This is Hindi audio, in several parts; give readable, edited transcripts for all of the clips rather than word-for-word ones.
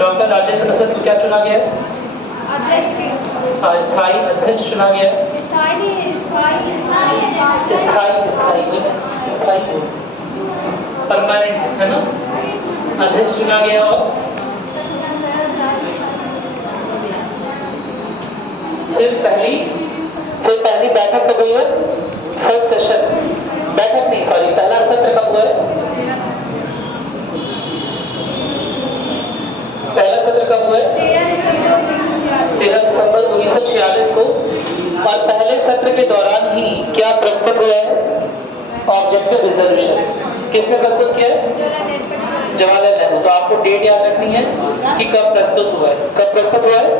डॉक्टर राजेंद्र प्रसाद को क्या चुना गया है? स्थायी अध्यक्ष चुना गया है। स्थायी परमानेंट है ना, अध्यक्ष चुना गया। और फिर पहली बैठक कब हुई है? फर्स्ट सेशन, बैठक नहीं सॉरी, पहला सत्र कब हुआ है? पहला सत्र कब हुआ है? 13 दिसंबर 1946 को। और पहले सत्र के दौरान ही क्या प्रस्तुत हुआ है? Objective resolution. किसने प्रस्तुत किया है? जवाहरलाल नेहरू। तो आपको डेट याद रखनी है कि कब प्रस्तुत हुआ है। कब प्रस्तुत हुआ है?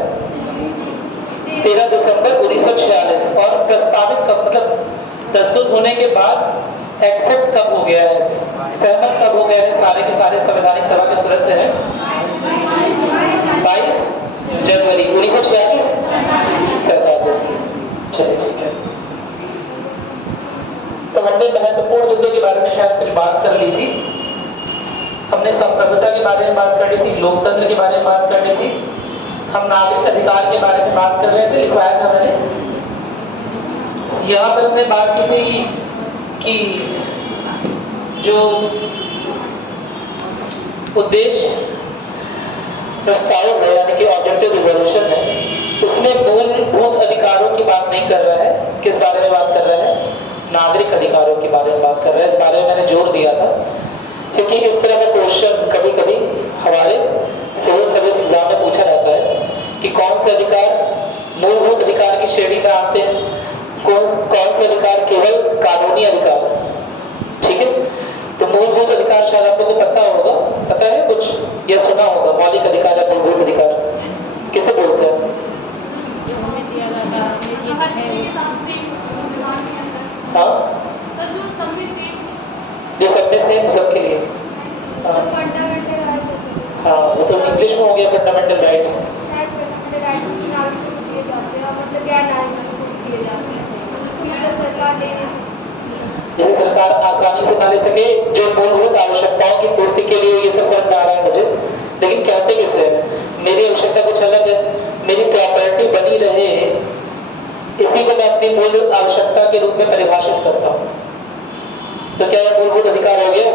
13 दिसंबर 1946। और प्रस्तावित कब, मतलब प्रस्तुत होने के बाद एक्सेप्ट कब हो गया है, सहमत कब हो गया है सारे के सारे संवैधानिक सभा के सदस्य हैं? 22 जनवरी 1946। चलिए ठीक है। तो हमने महत्वपूर्ण मुद्दों के बारे में शायद कुछ बात कर ली थी। हमने संप्रभुता के बारे में बात कर ली थी, लोकतंत्र के बारे में बात कर ली थी, हम नागरिक अधिकार के बारे में बात कर रहे थे। लिखवाया था मैंने यहाँ पर, हमने बात की थी कि जो उद्देश्य प्रस्ताव है यानी कि ऑब्जेक्टिव रिजोल्यूशन है, उसमें मूलभूत अधिकारों की बात नहीं कर रहा है। किस बारे में बात कर रहा है? नागरिक अधिकारों के बारे में बात कर रहा है। इस बारे में मैंने जोर दिया था क्योंकि इस तरह का क्वेश्चन कभी कभी हमारे सिविल सर्विस एग्जाम में पूछा जाता है कि कौन से अधिकार मूलभूत अधिकार की श्रेणी में आते हैं, कौन से अधिकार केवल कानूनी अधिकार। ठीक है, तो मूलभूत अधिकार शायद आप लोगों को पता होगा, पता है कुछ या सुना होगा? मौलिक अधिकार या मूलभूत अधिकार किसे बोलते हैं? हाँ, जो सब में सेम सबके लिए। हाँ, वो तो इंग्लिश में हो गया फंडामेंटल राइट्स। जैसे सरकार आसानी से ना ले सके, जो मूलभूत आवश्यकताओं की पूर्ति के लिए, ये सब समझ आ रहा है मुझे, लेकिन कहते किससे? मेरी आवश्यकता कुछ अलग है, मेरी प्रॉपर्टी बनी रहे, इसी को मैं अपनी मूल आवश्यकता के रूप में परिभाषित करता हूँ। तो क्या यह मूलभूत अधिकार हो गया?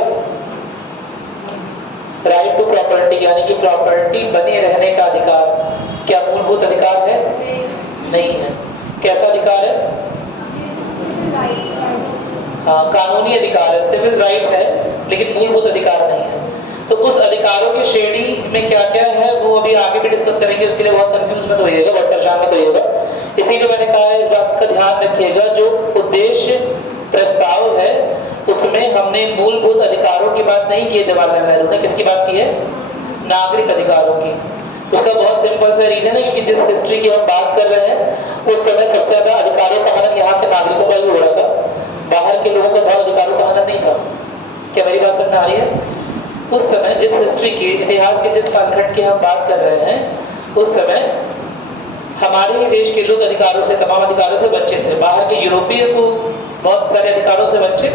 राइट टू प्रॉपर्टी यानी कि प्रॉपर्टी बने रहने का अधिकार क्या मूलभूत अधिकार है? नहीं है। कैसा अधिकार है? हाँ, कानूनी अधिकार है, सिविल राइट है, लेकिन मूलभूत अधिकार नहीं है। तो उस अधिकारों की श्रेणी में क्या क्या है वो अभी आगे भी डिस्कस करेंगे, उसके लिए बहुत कंफ्यूज मत होइएगा, बहुत परेशान मत होइएगा। इसीलिए मैंने कहा है इस बात का ध्यान रखिएगा, जो उद्देश्य प्रस्ताव है उसमें हमने मूलभूत अधिकारों की बात नहीं की है। जवाहरलाल नेहरू ने किसकी बात की है? नागरिक अधिकारों की। उसका बहुत सिंपल सा रीजन है, क्योंकि जिस हिस्ट्री की हम बात कर रहे हैं उस समय सबसे ज्यादा अधिकारों का हनन यहाँ के नागरिकों का ही हो रहा था, बाहर के लोगों का बहुत अधिकारों का हनन नहीं था। क्या मेरी बात समझ में आ रही है? उस समय जिस हिस्ट्री की, इतिहास के जिस कालखंड की हम बात कर रहे हैं, उस समय हमारे ही देश के लोग अधिकारों से, तमाम अधिकारों से वंचित थे। बाहर के यूरोपीय को बहुत सारे अधिकारों से वंचित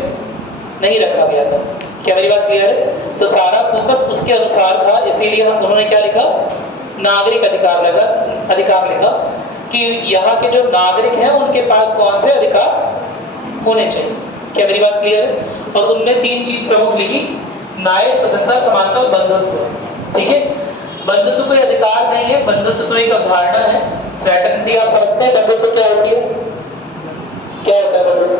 नहीं रखा गया था। क्या मेरी बात क्लियर है? तो सारा फोकस उसके अनुसार था, इसीलिए उन्होंने क्या लिखा? नागरिक अधिकार लिखा कि यहाँ के जो नागरिक हैं उनके पास कौन से अधिकार होने चाहिए। क्या मेरी बात क्लियर है? और उनमें 3 चीज प्रमुख लिखी: न्याय, स्वतंत्रता, समानता और बंधुत्व। ठीक है, बंधुत्व कोई अधिकार नहीं है, बंधुत्व तो एक अवधारणा है। फ्रैटर्निटी आप समझते हैं? बंधुत्व क्या होती है? क्या होता है बंधुत्व?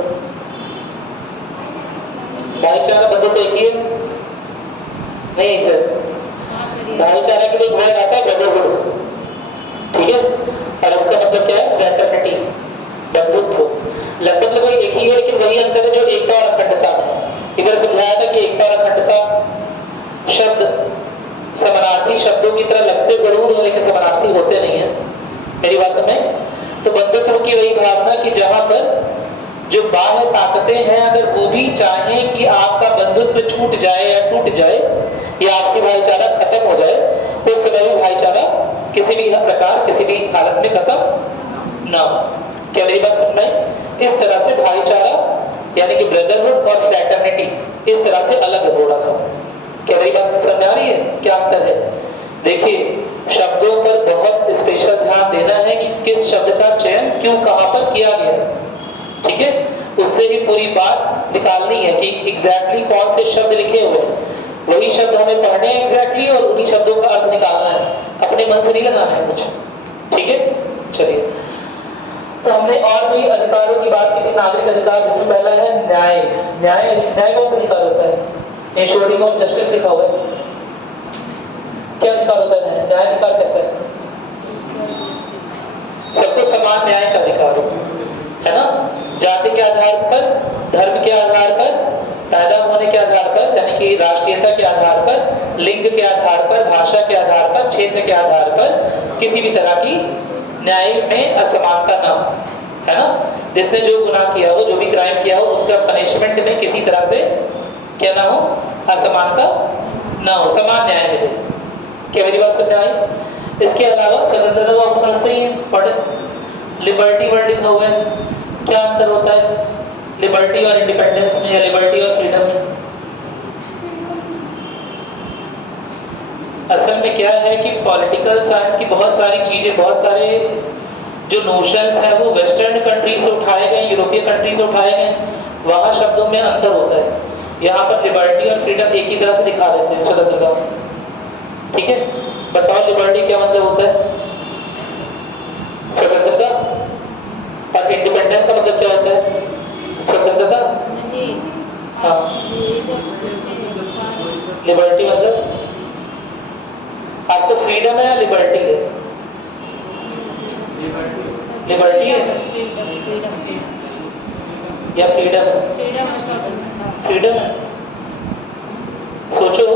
भाईचारा। बंधुत्व एक ही है? नहीं है। भाईचारा के लिए वर्ड आता है ब्रदरहुड। ठीक है, और इसका मतलब क्या है? फ्रैटर्निटी, बंधुत्व। लगभग एक ही है, लेकिन वही अंतर है जो एकता और अखंडता में। इधर समझाया था कि एकता और अखंडता शब्द समानार्थी शब्दों की तरह लगते जरूर हैं, लेकिन समानार्थी होते नहीं है। मेरी बात समझ? तो बंधुत्व की वही भावना कि जहां पर जो बाह्य ताकतें हैं, अगर वो भी चाहें कि आपका बंधुत्व छूट जाए या टूट जाए या आपसी भाईचारा खत्म हो जाए, उस समय भी भाईचारा किसी भी प्रकार, किसी भी हालत में खत्म ना हो। क्या मेरी बात समझ में? इस तरह से भाईचारा यानी कि ब्रदरहुड और फ्रैटर्निटी इस तरह से अलग है थोड़ा सा। क्या मेरी बात समझ में आ रही है? क्या अंतर है? देखिए शब्दों पर बहुत स्पेशल ध्यान देना है कि किस शब्द का चयन क्यों कहां पर किया गया, ठीक है। उससे ही पूरी बात निकालनी है कि एग्जैक्टली कौन से शब्द लिखे हुए हैं, वही शब्द हमें पढ़ने हैं एग्जैक्टली और उन्हीं शब्दों का अर्थ निकालना है, अपने मन से नहीं लगाना है कुछ, ठीक है। चलिए, तो हमने और भी अधिकारों की बात की थी, नागरिक अधिकार, जिसमें पहला है न्याय। न्याय न्याय कौन सा अधिकार होता है? इंश्योरिंग ऑफ जस्टिस लिखा हुआ है, क्या अधिकार होता है? न्याय अधिकार कैसा है? सबको समान न्याय का अधिकार हो, है ना। जाति के आधार पर, धर्म के आधार पर, पैदा होने के आधार पर यानी कि राष्ट्रीयता के आधार पर, लिंग के आधार पर, भाषा के आधार पर, क्षेत्र के आधार पर किसी भी तरह की न्याय में असमानता ना हो, है ना। जिसने जो गुनाह किया हो, जो भी क्राइम किया हो, उसका पनिशमेंट में किसी तरह से क्या ना हो, असमानता ना हो, समान न्याय मिले। क्या मेरी बात समझ आई? इसके अलावा स्वतंत्रता को आप समझते ही हैं, लिबर्टी वर्ड लिखा हुआ है, क्या अंतर होता है लिबर्टी और इंडिपेंडेंस में, या लिबर्टी और फ्रीडम में? असल में क्या है कि पॉलिटिकल साइंस की बहुत सारी चीजें, बहुत सारे जो नोशंस हैं वो वेस्टर्न कंट्री से उठाए गए, यूरोपीय कंट्री से उठाए गए, वहां शब्दों में अंतर होता है। यहाँ पर लिबर्टी और फ्रीडम एक ही तरह से दिखा देते हैं, स्वतंत्रता, ठीक है। बताओ लिबर्टी क्या मतलब होता है? स्वतंत्रता। और इंडिपेंडेंस का मतलब क्या होता है? स्वतंत्रता। हाँ, लिबर्टी मतलब आपको फ्रीडम है या लिबर्टी है? लिबर्टी है या फ्रीडम है? फ्रीडम है। सोचो,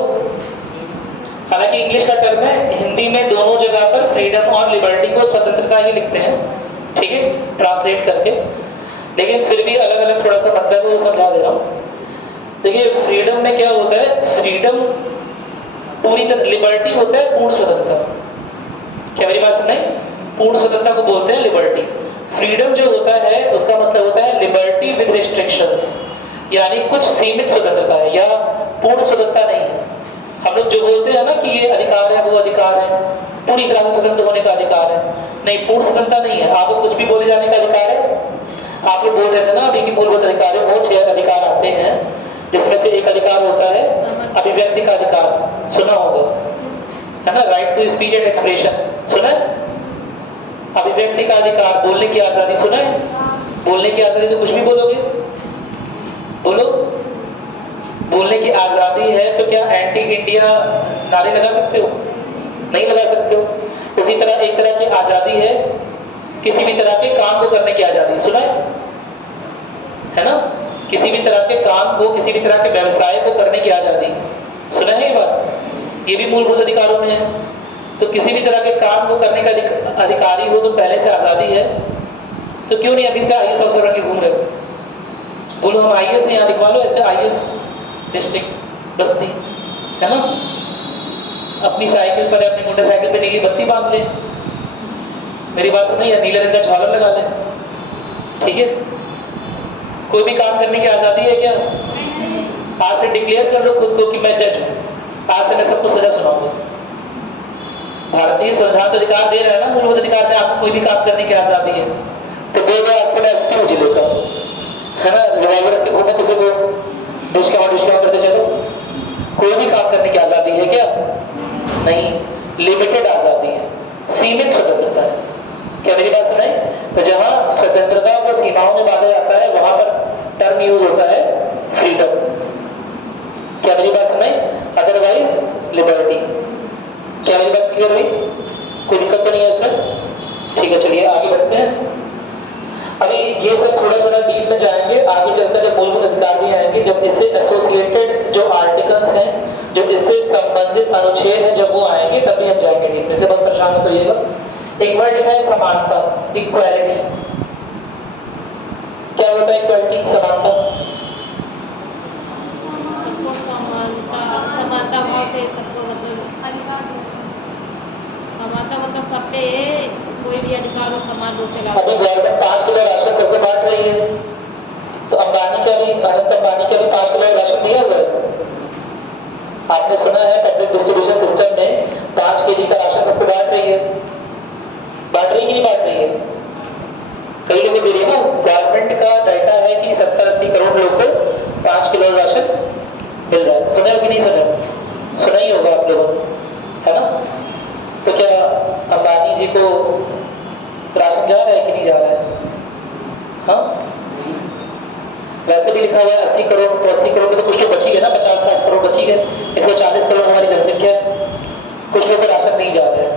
हालांकि इंग्लिश का टर्म है, हिंदी में दोनों जगह पर फ्रीडम और लिबर्टी को स्वतंत्रता ही लिखते हैं, ठीक है, ट्रांसलेट करके, लेकिन फिर भी अलग अलग थोड़ा सा मतलब वो समझा दे रहा हूं। देखिए फ्रीडम में क्या होता है, फ्रीडम पूरी तरह, लिबर्टी होता है पूर्ण स्वतंत्रता। क्या मेरी बात समझ? पूर्ण स्वतंत्रता को बोलते हैं लिबर्टी। फ्रीडम जो होता है उसका मतलब होता है लिबर्टी विद रिस्ट्रिक्शंस, यानी कुछ सीमित स्वतंत्रता है या पूर्ण स्वतंत्रता नहीं है। हम लोग जो बोलते हैं ना कि ये अधिकार है, वो अधिकार है, पूरी तरह से स्वतंत्र होने का अधिकार है, नहीं, पूर्ण स्वतंत्रता नहीं है। आपको कुछ भी बोले जाने का अधिकार है। आप लोग बोल रहे थे ना अभी कि मूलभूत अधिकार है, वो 6 अधिकार आते हैं, जिसमें से एक अधिकार होता है अभिव्यक्ति का अधिकार, सुना होगा, है ना, right to speech and expression, सुना है? अभिव्यक्ति का अधिकार, बोलने की आजादी, सुना है? बोलने की आजादी तो कुछ भी बोलोगे, बोलो, बोलने की आजादी है, तो क्या एंटी इंडिया नारे लगा सकते हो? नहीं लगा सकते हो। उसी तरह एक तरह की आजादी है किसी भी तरह के काम को करने की आजादी, सुना है ना, किसी भी तरह के काम को, किसी भी तरह के व्यवसाय को करने की आजादी, सुना है ये बात? ये भी मूलभूत अधिकारों में है। तो किसी भी तरह के काम को करने का अधिकारी हो तो पहले से आजादी है, तो क्यों नहीं अभी से आईएएस अफसर बन के घूम रहे हो? बोलो हम आईएएस यहाँ लिखवा लो, ऐसे आईएएस डिस्ट्रिक्ट बस्ती, है ना, अपनी साइकिल पर, अपनी मोटरसाइकिल पर नीली बत्ती बांध ले, मेरी बात समझ, या नीले रंग का झालर लगा ले, ठीक है। कोई भी काम करने की आजादी है क्या? आज से डिक्लेयर कर लो खुद को कि मैं जज हूं, आज से मैं सबको सजा सुनाऊंगा। भारतीय संविधान तो अधिकार दे रहा है ना, मूलभूत अधिकार में आपको कोई भी काम करने की आजादी है। तो बोल रहा आज से मैं एसपी हूं जिले का, है ना, रिवॉल्वर रख के घूमो किसी को डिस्काउंट करते चलो। कोई भी काम करने की आजादी है क्या? नहीं, लिमिटेड आजादी है, सीमित स्वतंत्रता है। क्या मेरी बात सुनाई? तो जहां स्वतंत्रता को सीमाओं में बांधा जाता है वहां पर टर्म यूज होता है फ्रीडम। क्या मेरी बात सुनाई? Otherwise liberty. क्या मेरी बात क्लियर हुई? कोई दिक्कत तो नहीं है इसमें? ठीक है, चलिए आगे बढ़ते हैं। अभी ये सब थोड़ा थोड़ा डीप में जाएंगे, आगे चलकर जब मूलभूत अधिकार भी आएंगे, जब इससे एसोसिएटेड जो आर्टिकल्स हैं, जो इससे संबंधित अनुच्छेद हैं, जब वो आएंगे तब भी हम जाएंगे डीप में। बहुत परेशान मत होइएगा। एक वर्ड लिखा है समानता, इक्वालिटी। क्या होता है इक्वालिटी, समानता? सबको समानता बहुत है, सबको मतलब समानता मतलब सब पे कोई भी अधिकार हो समान रूप से लागू। अभी गवर्नमेंट 5 किलो राशन सबको बांट रही है, तो अंबानी का भी, अनंत अंबानी का भी 5 किलो राशन दिया हुआ है। आपने सुना है पब्लिक डिस्ट्रीब्यूशन सिस्टम में 5 kg है ना? तो क्या अंबानी जी को राशन जा रहा है कि नहीं जा रहा है? हाँ, वैसे भी लिखा हुआ है 80 करोड़, तो 80 करोड़ में तो कुछ लोग बची गए ना, 50-60 करोड़ बची गए। 140 करोड़ हमारी जनसंख्या है, कुछ लोग को राशन नहीं जा रहा है।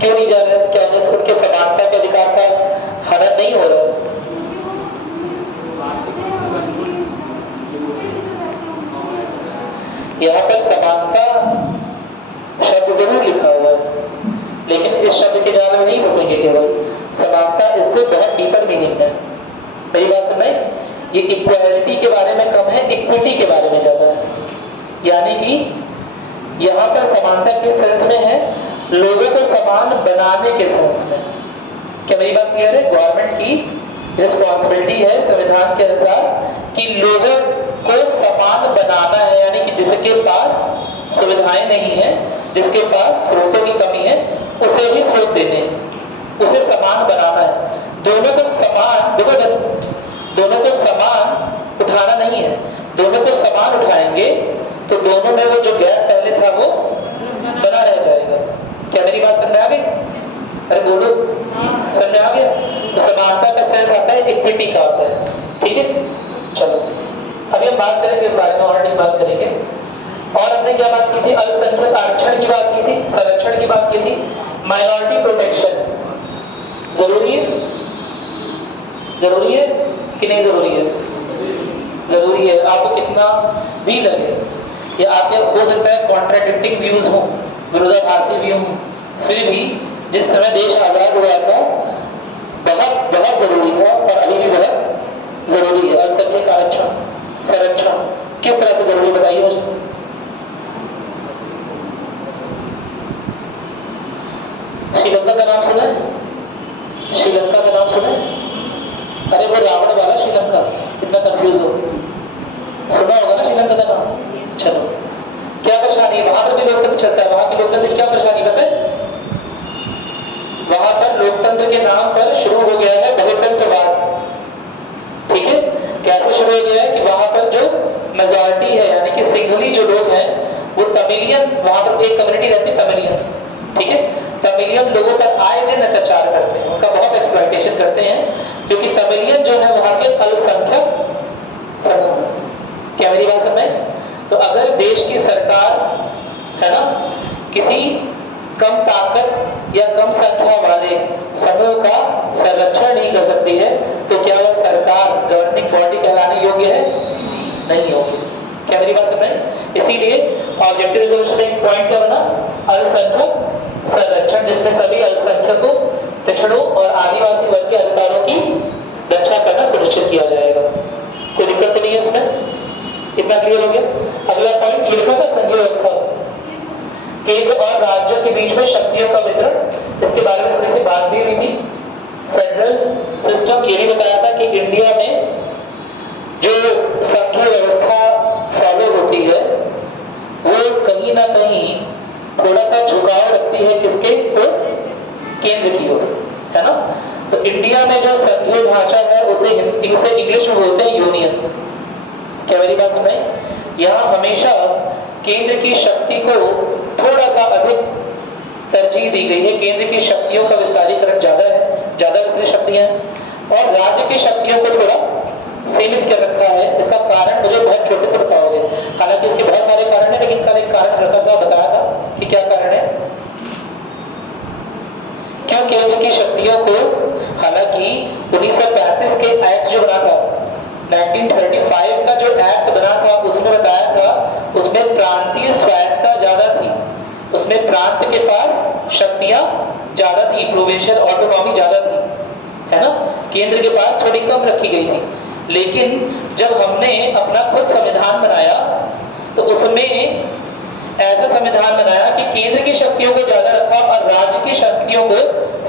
क्यों नहीं जा रहा है? क्या उनके समानता के अधिकार का हनन नहीं हो रहा है? यहाँ पर समानता शब्द जरूर लिखा हुआ है, लेकिन इस शब्द के जाल में नहीं फंसेंगे केवल। समानता इससे बहुत डीपर मीनिंग है। मेरी बात सुनाई? ये इक्वालिटी के बारे में कम है, इक्विटी के बारे में ज्यादा है। यानी कि यहाँ पर समानता किस सेंस में है? लोगों को समान बनाने के सेंस में। क्या मेरी बात क्लियर है? गवर्नमेंट की रिस्पॉन्सिबिलिटी है संविधान के अनुसार कि लोगों को समान बनाना है, यानी कि जिसके पास सुविधाएं नहीं है, जिसके पास स्रोतों की कमी है, उसे भी स्रोत देने, उसे समान बनाना है। दोनों को समान, देखो दोनों को समान उठाना नहीं है, दोनों को समान उठाएंगे तो दोनों में वो जो गैप पहले था वो बना रह जाएगा। क्या मेरी बात समझ में आ गई? अरे बोलो, समझ में आ गया? तो समानता का सेंस आता है, इक्विटी का आता है। ठीक है, चलो अभी हम बात करेंगे इस बारे में, और नहीं बात करेंगे। और हमने क्या बात की थी? अल्पसंख्यक आरक्षण की बात की थी, संरक्षण की बात की थी, माइनॉरिटी प्रोटेक्शन। जरूरी है? जरूरी है कि नहीं जरूरी है? जरूरी है। आपको कितना भी लगे या आपके हो सकता है कॉन्ट्राडिक्टिंग व्यूज हो, विरोधाभासी व्यू हो, फिर भी जिस समय देश आजाद हुआ था बहुत बहुत जरूरी था और अभी भी बहुत जरूरी है। अल्पसंख्यक आरक्षण, संरक्षण किस तरह से जरूरी बताइए मुझे। श्रीलंका का नाम सुना है? श्रीलंका का नाम सुना है? अरे वो रावण वाला श्रीलंका, इतना कंफ्यूज हो, सुना होगा ना श्रीलंका का नाम? चलो, क्या परेशानी है? वहां पर भी लोकतंत्र चलता है। वहां की लोकतंत्र की क्या परेशानी पता है? वहां पर लोकतंत्र के नाम पर शुरू हो गया है बहुतंत्रवाद। ठीक है, कैसे शुरू हो गया है कि वहां पर जो मेजॉरिटी है, यानी कि सिंघली जो लोग हैं, वो तमिलियन, वहां पर एक कम्युनिटी रहती है तमिलियन। ठीक है, तमिलियन लोगों पर आए दिन अत्याचार करते हैं, उनका बहुत एक्सप्लॉयटेशन करते हैं, क्योंकि तमिलियन जो है वहां के अल्पसंख्यक समूह है। क्या मेरी बात समझ में? तो अगर देश की सरकार है ना किसी कम ताकत या कम संख्या वाले समूह का संरक्षण नहीं कर सकती है, तो क्या वह सरकार गवर्निंग बॉडी कहलाने योग्य है? नहीं योग्य। क्या मेरी बात समझ में? इसीलिए ऑब्जेक्टिव रिजोल्यूशन में एक पॉइंट क्या बना? अल्पसंख्यक संरक्षण, जिसमें सभी अल्पसंख्यकों, पिछड़ों और आदिवासी वर्ग के अधिकारों की रक्षा करना सुनिश्चित किया जाएगा। कोई दिक्कत तो नहीं है इसमें? इतना क्लियर हो गया? अगला पॉइंट लिखा था संघीय व्यवस्था, केंद्र और राज्यों के बीच में शक्तियों का वितरण। इसके बारे में थोड़ी सी बात भी हुई थी। फेडरल सिस्टम ये भी बताया था कि इंडिया में जो संघीय व्यवस्था फॉलो होती है वो कहीं ना कहीं थोड़ा सा झुकाव रखती है किसके ओर? केंद्र की ओर, है ना? तो इंडिया में जो संघीय ढांचा है उसे इंग्लिश में बोलते हैं यूनियन। क्या मेरी बात समझ? यहाँ हमेशा केंद्र की शक्ति को थोड़ा सा अधिक तरजीह दी गई है। केंद्र की शक्तियों का विस्तारीकरण ज्यादा है, ज्यादा विस्तृत शक्तियां हैं, और राज्य की शक्तियों को थोड़ा सीमित कर रखा है। इसका कारण मुझे बहुत छोटे से बताओगे, हालांकि इसके बहुत सारे कारण है, लेकिन कल एक कारण हल्का सा बताया था कि क्या कारण है, क्यों केंद्र की शक्तियों को, हालांकि 1935 के एक्ट जो बना था, 1935 का जो एक्ट बना था उसमें बताया था, उसमें प्रांतीय स्वायत्तता ज्यादा थी, उसमें प्रांत के पास शक्तियां ज्यादा थी, प्रोविंशियल ऑटोनॉमी ज्यादा थी, है ना? केंद्र के पास थोड़ी कम रखी गई थी। लेकिन जब हमने अपना खुद संविधान बनाया तो उसमें ऐसा संविधान बनाया कि केंद्र की शक्तियों को ज्यादा रखा और राज्य की शक्तियों को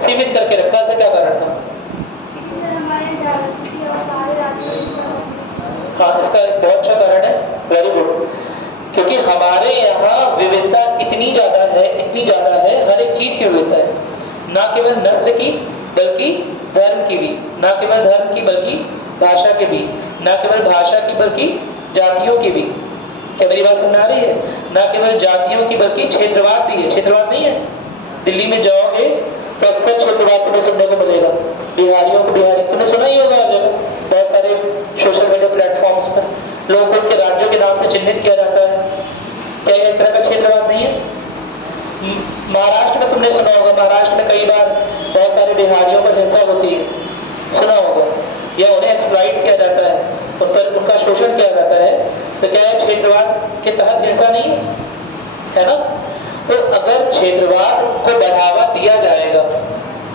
सीमित करके रखा। ऐसा क्या कारण था? हाँ, इसका एक बहुत अच्छा कारण है, वेरी गुड, क्योंकि हमारे यहाँ विविधता इतनी ज्यादा है, इतनी ज्यादा है, हर एक चीज की विविधता है, ना केवल नस्ल की बल्कि धर्म की भी, ना केवल धर्म की बल्कि भाषा की भी, ना केवल भाषा की बल्कि जातियों की भी। क्या मेरी बात समझ में आ रही है? न केवल जातियों की बल्कि क्षेत्रवाद भी है। क्षेत्रवाद नहीं है, दिल्ली में जाओगे तो अक्सर क्षेत्रवाद तुम्हें सुनने को मिलेगा। बिहारियों को बिहारी तुमने सुना ही होगा, हर जगह बहुत सारे सोशल मीडिया प्लेटफॉर्म्स पर लोगों को उनके राज्यों के नाम से चिन्हित किया जाता है। क्या यह एक तरह का क्षेत्रवाद नहीं है? महाराष्ट्र में तुमने सुना होगा, महाराष्ट्र में कई बार बहुत सारे बिहारियों पर हिंसा होती है, सुना होगा, या उन्हें एक्सप्लॉइट किया जाता है, उन पर उनका शोषण किया जाता है। तो क्या यह क्षेत्रवाद के तहत हिंसा नहीं है ना? तो अगर क्षेत्रवाद को बढ़ावा दिया जाएगा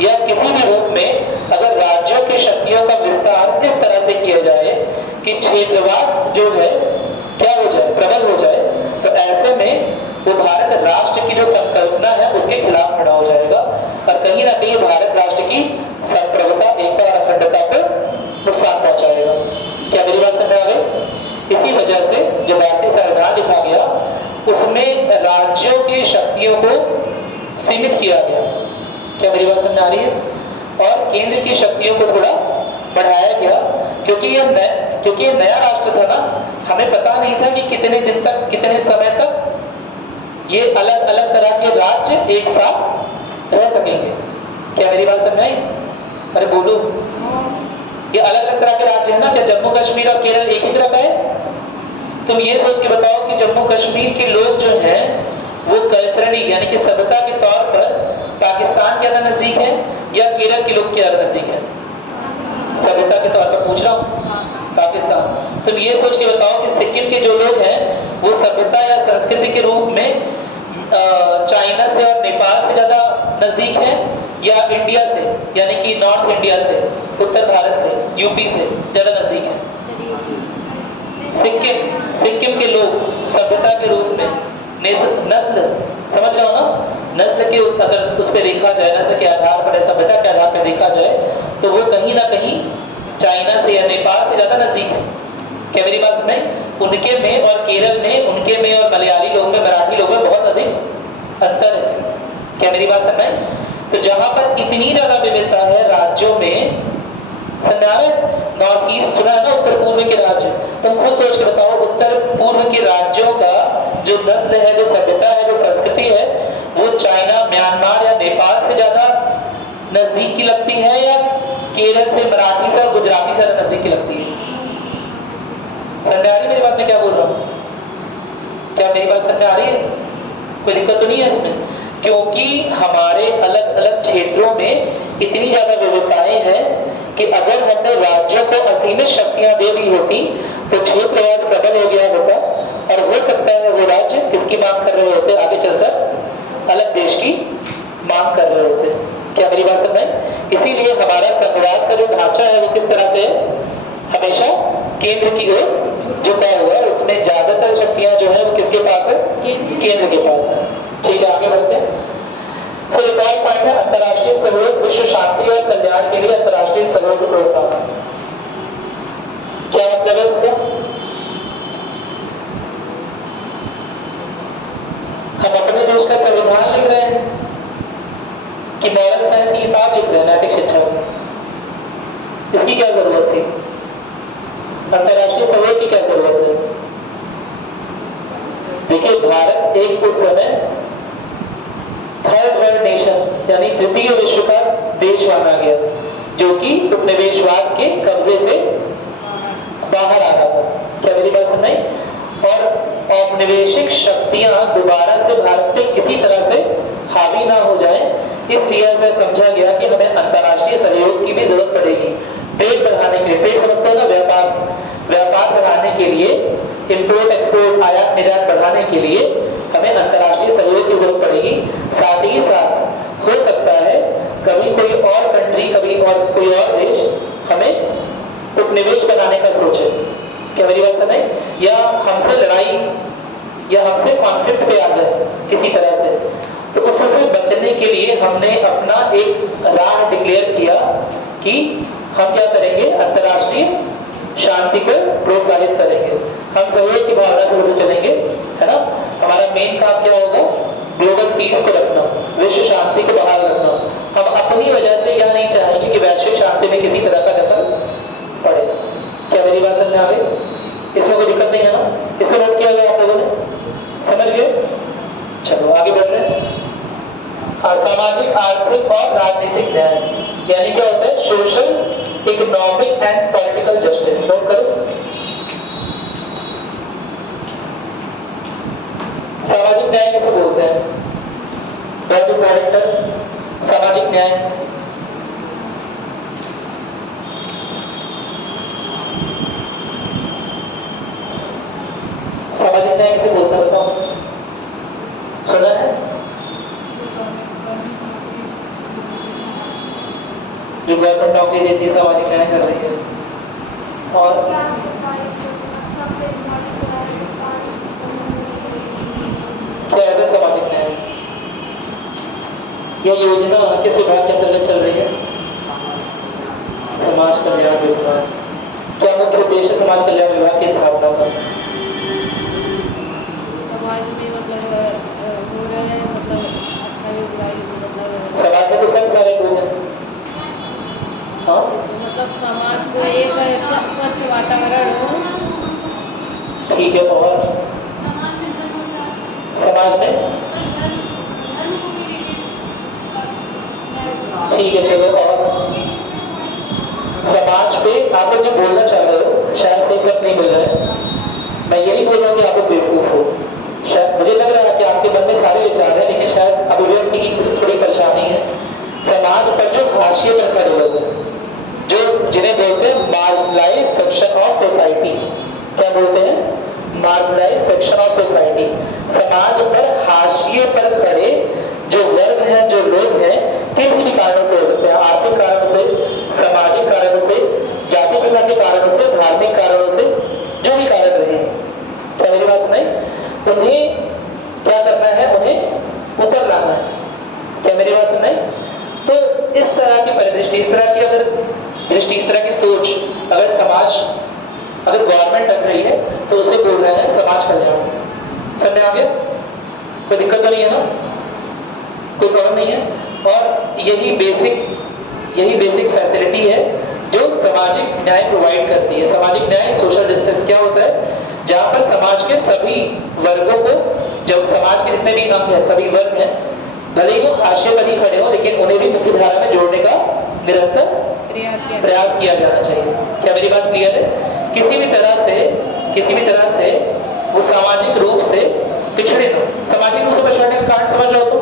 या किसी भी रूप में अगर राज्यों की शक्तियों का विस्तार इस तरह से किया जाए कि क्षेत्रवाद जो है क्या हो जाए, प्रबल हो जाए, तो ऐसे में वो भारत राष्ट्र की जो संकल्पना है उसके खिलाफ खड़ा हो जाएगा और कहीं ना कहीं भारत राष्ट्र की संप्रभुता, एकता और अखंडता को नुकसान पहुंचाएगा। क्या मेरी बात समझ आ गई? इसी वजह से जो भारतीय संविधान लिखा गया उसमें राज्यों की शक्तियों को सीमित किया गया। क्या मेरी बात समझ आ रही है? और केंद्र की शक्तियों को थोड़ा बढ़ाया गया, क्योंकि ये नया राष्ट्र था ना, हमें पता नहीं था कि कितने दिन तक, कितने समय तक ये अलग अलग तरह के राज्य एक साथ रह सकेंगे। क्या मेरी बात समझ आई? अरे बोलो, ये अलग अलग तरह के राज्य है ना। क्या जम्मू कश्मीर और केरल एक ही तरह का है? तुम ये सोच के बताओ कि जम्मू कश्मीर के लोग जो हैं वो कल्चरली यानी कि सभ्यता के तौर पर पाकिस्तान के ज्यादा नजदीक है या केरल के लोग के ज्यादा नजदीक है? सभ्यता के तौर पर पूछ रहा हूँ, पाकिस्तान। तुम ये सोच के बताओ कि सिक्किम के जो लोग हैं वो सभ्यता या संस्कृति के रूप में चाइना से और नेपाल से ज्यादा नजदीक है या इंडिया से यानी कि नॉर्थ इंडिया से, उत्तर भारत से, यूपी से ज्यादा नजदीक है? सिक्किम के लोग सभ्यता के रूप में नस्ल, समझ रहे हो ना, नस्ल के अगर उस पर देखा जाए, नस्ल के आधार पर, सभ्यता के आधार पर देखा जाए तो वो कहीं ना कहीं चाइना से या नेपाल से ज्यादा नजदीक है। क्या मेरी बात में? उनके में और केरल में, उनके में और मलयाली लोग में, मराठी लोग में बहुत अधिक अंतर है। क्या मेरी बात समझ? तो जहां पर इतनी ज्यादा विविधता है राज्यों में, समझ आ रहा है? नॉर्थ ईस्ट सुना है ना, उत्तर पूर्व के राज्य, तुम खुद सोच के बताओ उत्तर पूर्व के राज्यों का जो नस्ल है, जो सभ्यता है, जो संस्कृति है, वो चाइना, म्यांमार या नेपाल से ज्यादा नजदीक की लगती है या केरल से, मराठी से और गुजराती से ज्यादा नजदीक की लगती है? समझ आ रही मेरी बात? मैं क्या बोल रहा हूँ? क्या मेरी बात समझ आ रही है? कोई दिक्कत तो नहीं है इसमें? क्योंकि हमारे अलग अलग क्षेत्रों में इतनी ज्यादा विविधताएं हैं कि अगर हमने राज्यों को असीमित शक्तियां दे दी होती तो क्षेत्रवाद प्रबल हो गया होता और हो सकता है वो राज्य किसकी मांग कर रहे होते, आगे चलकर अलग देश की मांग कर रहे होते। क्या मेरी बात समझ? इसीलिए हमारा संघवाद का जो ढांचा है वो किस तरह से हमेशा केंद्र की ओर झुका हुआ है, उसमें ज्यादातर शक्तियां जो है वो किसके पास है? केंद्र के पास है। ठीक है, आगे बढ़ते हैं। फिर एक और पॉइंट है अंतर्राष्ट्रीय सहयोग, विश्व शांति और कल्याण के लिए अंतर्राष्ट्रीय सहयोग को प्रोत्साहन। क्या मतलब है इसका? हम अपने देश का संविधान लिख रहे हैं कि मॉरल साइंस की किताब लिख रहे हैं, नैतिक शिक्षा की, इसकी क्या जरूरत थी? अंतर्राष्ट्रीय सहयोग की क्या जरूरत है? देखिए, भारत एक उस समय थर्ड वर्ल्ड नेशन यानी तृतीय विश्व का देश माना गया जो कि उपनिवेशवाद के कब्जे से बाहर आ रहा था। क्या मेरी बात समझ आई? और औपनिवेशिक शक्तियां दोबारा से भारत पे किसी तरह से हावी ना हो जाए, इसलिए ऐसा समझा गया कि हमें अंतर्राष्ट्रीय सहयोग की भी जरूरत पड़ेगी ट्रेड बढ़ाने के लिए। ट्रेड समझते हो ना, व्यापार बढ़ाने के लिए, इंपोर्ट एक्सपोर्ट, आयात निर्यात बढ़ाने के लिए हमें अंतर्राष्ट्रीय सहयोग की जरूरत पड़ेगी। साथ ही साथ हो सकता है कभी कोई और कंट्री, कभी और कोई और देश हमें उपनिवेश बनाने का सोचे। क्या मेरी बात समझ? या हमसे लड़ाई या हमसे कॉन्फ्लिक्ट पे आ जाए किसी तरह से, तो उससे बचने के लिए हमने अपना एक राह डिक्लेयर किया कि हम क्या करेंगे, अंतर्राष्ट्रीय शांति को प्रोत्साहित करेंगे, हम सहयोग की भावना से उधर चलेंगे, है ना। हमारा मेन काम क्या होगा? ग्लोबल पीस को रखना, विश्व शांति को बहाल रखना। हम अपनी वजह से यह नहीं चाहेंगे कि वैश्विक शांति में किसी तरह का दखल पड़े। क्या मेरी बात समझ में आ गई? इसमें कोई दिक्कत नहीं है ना? इसको नोट किया गया आप लोगों ने? समझ गए? चलो आगे बढ़ रहे हैं। सामाजिक, आर्थिक और राजनीतिक न्याय यानी क्या होता है? Social, economic and political justice. Note करो। सामाजिक न्याय किसे बोलते हैं? बहुत इंपॉर्टेंट है सामाजिक न्याय। सामाजिक न्याय किसे बोलते हैं बताओ? सुना है? जो गवर्नमेंट नौकरी देती है सामाजिक न्याय कर रही है। और क्या है सामाजिक न्याय? यह योजना किस विभाग के अंतर्गत चल रही है? समाज कल्याण विभाग। क्या मुख्य उद्देश्य समाज कल्याण विभाग की स्थापना का? समाज में मतलब हो रहा है, मतलब अच्छा भी बुराई मतलब समाज में तो सब सारे लोग हैं। हाँ मतलब समाज को एक स्वच्छ वातावरण हो। ठीक है। और समाज में ठीक है चलो। और समाज पे आप लोग जो बोलना चाह रहे हो शायद सही सब नहीं मिल रहा है। मैं यही बोल रहा हूँ कि आप लोग बेवकूफ हो। शायद मुझे लग रहा है कि आपके मन में सारे विचार हैं, लेकिन शायद अभिव्यक्ति की थोड़ी परेशानी है। समाज पर जो हाशिए पर खड़े लोग हैं, जो जिन्हें बोलते हैं मार्जिनलाइज सेक्शन ऑफ सोसाइटी। क्या बोलते हैं? Marginalise section of society. समाज पर हाशिए पर खड़े जो वर्ग हैं, जो लोग हैं, किसी भी कारणों से हो सकते हैं। आर्थिक कारणों से, सामाजिक कारणों से, जाति प्रथा के कारणों से, धार्मिक कारणों से, जो भी कारण रहे। क्या मेरी बात सुनाई? उन्हें क्या करना है? उन्हें ऊपर लाना है। क्या मेरी बात सुनाई? तो इस तरह की परिदृष्टि, इस तरह की अगर दृष्टि, इस तरह की सोच अगर समाज, अगर गवर्नमेंट रख रही है तो उसे बोल रहे हैं समाज कल्याण। समझ में आ गया? कोई दिक्कत तो नहीं है ना? कोई प्रॉब्लम नहीं है। और यही बेसिक फैसिलिटी है जो सामाजिक न्याय प्रोवाइड करती है। सामाजिक न्याय, सोशल जस्टिस क्या होता है? जहां पर समाज के सभी वर्गों को, जब समाज के जितने भी अंग हैं, सभी वर्ग हैं, भले ही वो हाशिए पर ही खड़े हो, लेकिन उन्हें भी मुख्य धारा में जोड़ने का निरंतर प्रयास किया जाना चाहिए। क्या मेरी बात क्लियर है? किसी भी तरह से वो सामाजिक रूप से पिछड़े ना। सामाजिक रूप से पिछड़ने का कारण समझ रहे हो? तो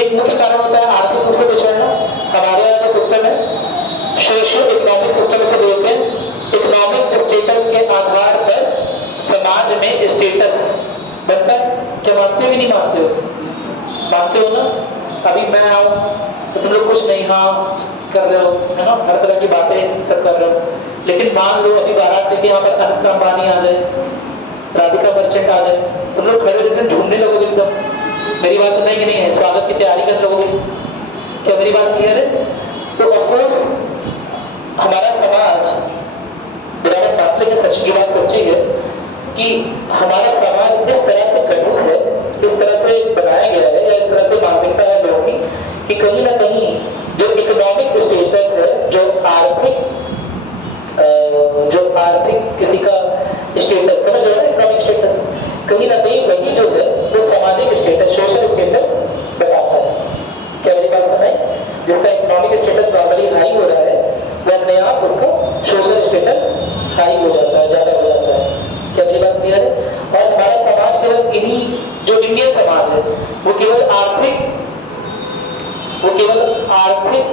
एक मुख्य कारण होता है आर्थिक रूप से पिछड़ना। हमारे यहाँ जो सिस्टम है सोशियो इकोनॉमिक सिस्टम इसे बोलते हैं। इकोनॉमिक स्टेटस के आधार पर समाज में स्टेटस बनता है। क्या मानते हो कि नहीं मानते हो? मानते हो ना? अभी मैं आऊं तो तुम लोग कुछ नहीं हाँ कर रहे हो, है ना? हर तरह की बातें सब कर रहे हो। लेकिन मान लो अभी बारात लेके यहाँ पर अनंत अंबानी आ जाए, राधिका मर्चेंट आ जाए, तुम लोग खड़े एकदम ढूंढने लगोगे एकदम। मेरी बात सुनना कि नहीं है? स्वागत की तैयारी करने लगोगे। क्या मेरी बात क्लियर है? तो ऑफकोर्स हमारा समाज, बराबर बात, लेकिन सच की बात सच्ची है कि हमारा समाज इस तरह से गठित है, इस तरह से बनाया गया है, या इस तरह से मानसिकता है लोगों की कि कहीं ना कहीं जो इकोनॉमिक स्टेटस है, जो आर्थिक किसी का स्टेटस, समझ रहे हो ना? इकोनॉमिक स्टेटस कहीं ना कहीं वही जो है वो सामाजिक स्टेटस, सोशल स्टेटस बताता है। क्या मेरी बात समझ? जिसका इकोनॉमिक स्टेटस नॉर्मली हाई हो रहा है, वो अपने आप उसका सोशल स्टेटस हाई हो जाता है, ज्यादा हो जाता है। क्या मेरी बात क्लियर है? और हमारा समाज केवल इन्हीं, जो इंडियन समाज है, वो केवल आर्थिक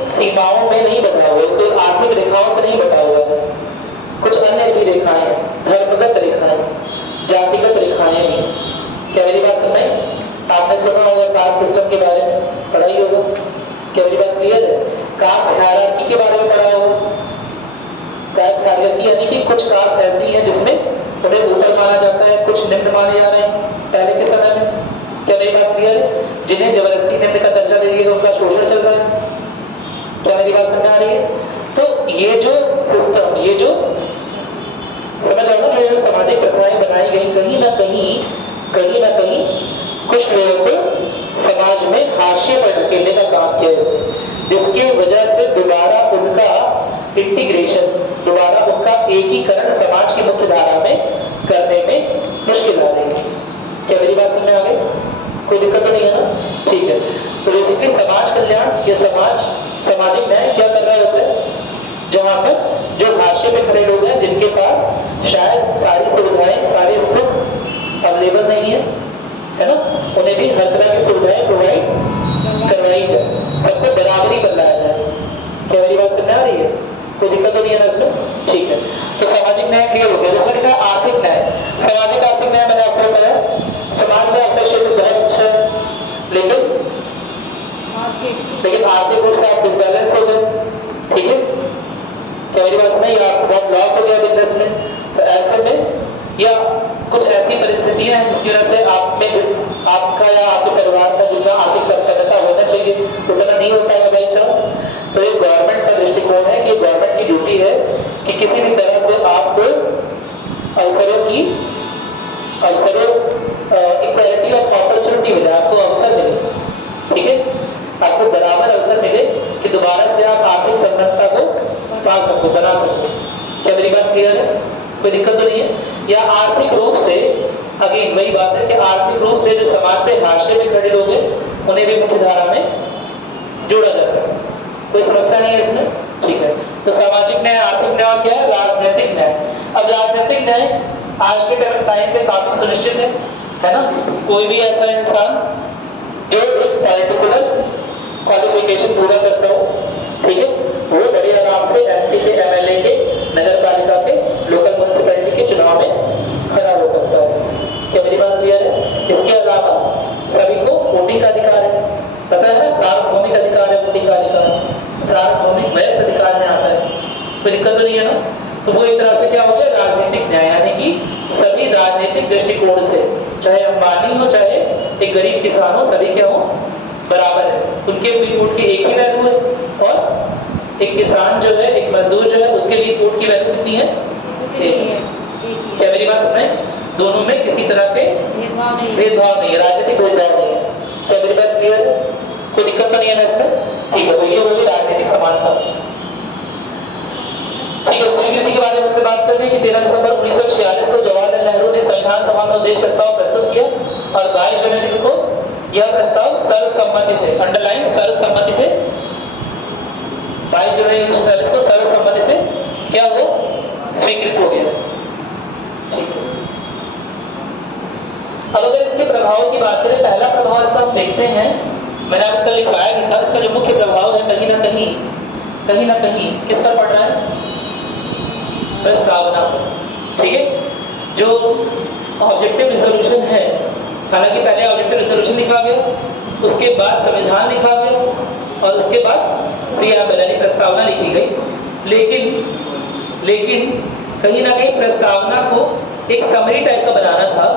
सीमाओं में नहीं बना हुआ है, तो आर्थिक रेखाओं से नहीं बना हुआ है। कुछ अन्य भी रेखाएं हैं, धर्मगत रेखाएं, जातिगत रेखाएं भी। क्या मेरी बात समझ? आपने सुना होगा कास्ट सिस्टम के बारे में, पढ़ा ही होगा। क्या मेरी बात क्लियर है? कास्ट हायरार्की के बारे में पढ़ा होगा। कास्ट हायरार्की यानी कि कुछ कास्ट ऐसी हैं जिसमें उन्हें ऊपर माना जाता है, कुछ निम्न माने जा रहे हैं पहले के समय में। क्या मेरी बात क्लियर है? जिन्हें जबरदस्ती निम्न का दर्जा दे दिया, उनका शोषण चल रहा है। क्या मेरी बात समझ आ रही है? तो ये जो सिस्टम, ये जो समझ रहे हो ना, जो सामाजिक प्रथाएं बनाई गई, कहीं ना कहीं कुछ लोगों को समाज में हाशिए पर धकेलने का काम किया इसने, जिसकी वजह से दोबारा उनका इंटीग्रेशन, दोबारा उनका एकीकरण समाज की मुख्य धारा में करने में मुश्किल आ रही है। क्या मेरी बात समझ में आ गई? कोई दिक्कत तो नहीं है ना? ठीक है। तो बेसिकली समाज कल्याण या सामाजिक न्याय क्या कर रहा होता है? जहां पर जो हाशिए पे खड़े लोग हैं, जिनके पास शायद सारी सुविधाएं, सारे सुख अवेलेबल नहीं है ना, उन्हें भी हर तरह की सुविधाएं प्रोवाइड करवाई जाए, सबको बराबरी पर लाया जाए। क्या मेरी बात समझ आ रही है? कोई दिक्कत तो नहीं है ना इसमें? ठीक है। तो सामाजिक न्याय क्लियर हो गया। दूसरा लिखा है आर्थिक न्याय। सामाजिक आर्थिक न्याय मैंने आपको बताया, समाज में आपका क्षेत्र बहुत अच्छा है, लेकिन आर्थिक रूप से आप डिसबैलेंस हो गए। ठीक है, क्या मेरी बात समझ? या आपको बहुत लॉस हो गया बिजनेस में, तो ऐसे में या कुछ ऐसी परिस्थितियां हैं जिसकी वजह से आप में आपका या आपके परिवार का जितना आर्थिक संपन्नता होना चाहिए उतना नहीं हो पाएगा बाई चांस, तो ये गवर्नमेंट का दृष्टिकोण है कि गवर्नमेंट की ड्यूटी है कि किसी भी तरह से आपको अवसरों इक्वालिटी ऑफ अपॉर्चुनिटी मिले, आपको अवसर मिले। ठीक है, आपको बराबर अवसर मिले कि दोबारा से आप आर्थिक संपन्नता को पा सको, बना सको। क्या मेरी बात क्लियर है? कोई दिक्कत तो नहीं है? या आर्थिक रूप से, अगेन वही बात है कि आर्थिक रूप से जो समाज पे हाशिए में खड़े लोग हैं उन्हें भी मुख्य धारा में जोड़ा जा सके। कोई समस्या नहीं है इसमें? ठीक है। तो सामाजिक न्याय, आर्थिक न्याय क्या है? राजनीतिक न्याय। अब राजनीतिक न्याय आज के टाइम पे काफी सुनिश्चित है ना? कोई भी ऐसा इंसान जो एक पर्टिकुलर क्वालिफिकेशन पूरा करता हो, ठीक है, वो बड़े आराम से एमपी के, एमएलए के, नगर पालिका के, लोकल म्युनिसिपैलिटी के चुनाव में खड़ा हो सकता है। क्या मेरी बात क्लियर है? इसके अलावा सभी को वोटिंग का अधिकार है, पता है ना? सार्वभौमिक अधिकार है, वोटिंग का अधिकार, सार्वभौमिक वयस अधिकार में आता है। कोई दिक्कत तो नहीं है ना? तो वो एक तरह से क्या हो गया? राजनीतिक न्याय, यानी कि सभी राजनीतिक दृष्टिकोण से, चाहे अंबानी हो, चाहे एक गरीब किसान हो, सभी क्या हो? बराबर है, उनके भी वोट की एक ही वैल्यू है। और एक किसान जो है, एक मजदूर जो है, उसके लिए वोट की वैल्यू कितनी है? एक। क्या मेरी बात समझ? दोनों में किसी तरह के भेदभाव नहीं है, राजनीतिक भेदभाव नहीं है। क्या मेरी बात क्लियर है? कोई दिक्कत तो नहीं है ना इसमें? ठीक है। तो ये होगी राजनीतिक समानता। ठीक है। स्वीकृति के बारे में हमने बात कर ली कि 13 दिसंबर 1946 को जवाहरलाल नेहरू ने संविधान सभा में उद्देश्य प्रस्ताव प्रस्तुत किया और 22 जनवरी को यह प्रस्ताव सर्वसम्मति से, अंडरलाइन सर्वसम्मति से, 22 जनवरी 1946 को सर्वसम्मति से क्या हो? स्वीकृत हो गया। ठीक है। अब अगर इसके प्रभाव की बात करें, पहला प्रभाव इसका हम देखते हैं, मैंने आपको कल लिखवाया भी था, इसका जो मुख्य प्रभाव है कहीं ना कहीं किस पर पड़ रहा है? प्रस्तावना पर। ठीक है। जो ऑब्जेक्टिव रिजोल्यूशन है, हालांकि पहले ऑब्जेक्टिव रिजोल्यूशन लिखा गया, उसके बाद संविधान लिखा गया और उसके बाद प्रियाम्बल यानी प्रस्तावना लिखी गई, लेकिन कहीं ना कहीं प्रस्तावना को एक समरी टाइप का बनाना था,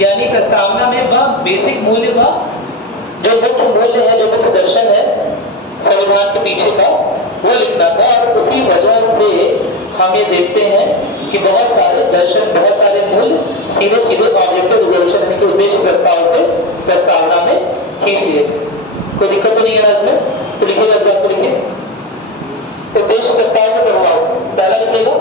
यानी प्रस्तावना में वह बेसिक मूल्य, वह जो मुख्य मूल्य है, जो मुख्य दर्शन है संविधान के पीछे का, वो लिखना था। और उसी वजह से हम ये देखते हैं कि बहुत सारे दर्शन, बहुत सारे मूल्य सीधे ऑब्जेक्टिव रिजोल्यूशन यानी कि उद्देश्य प्रस्ताव से प्रस्तावना में खींच लिए। कोई दिक्कत तो नहीं है ना इसमें? तो लिखिएगा इस बात को, लिखिए उद्देश्य प्रस्ताव का प्रभाव। पहला लिखिएगा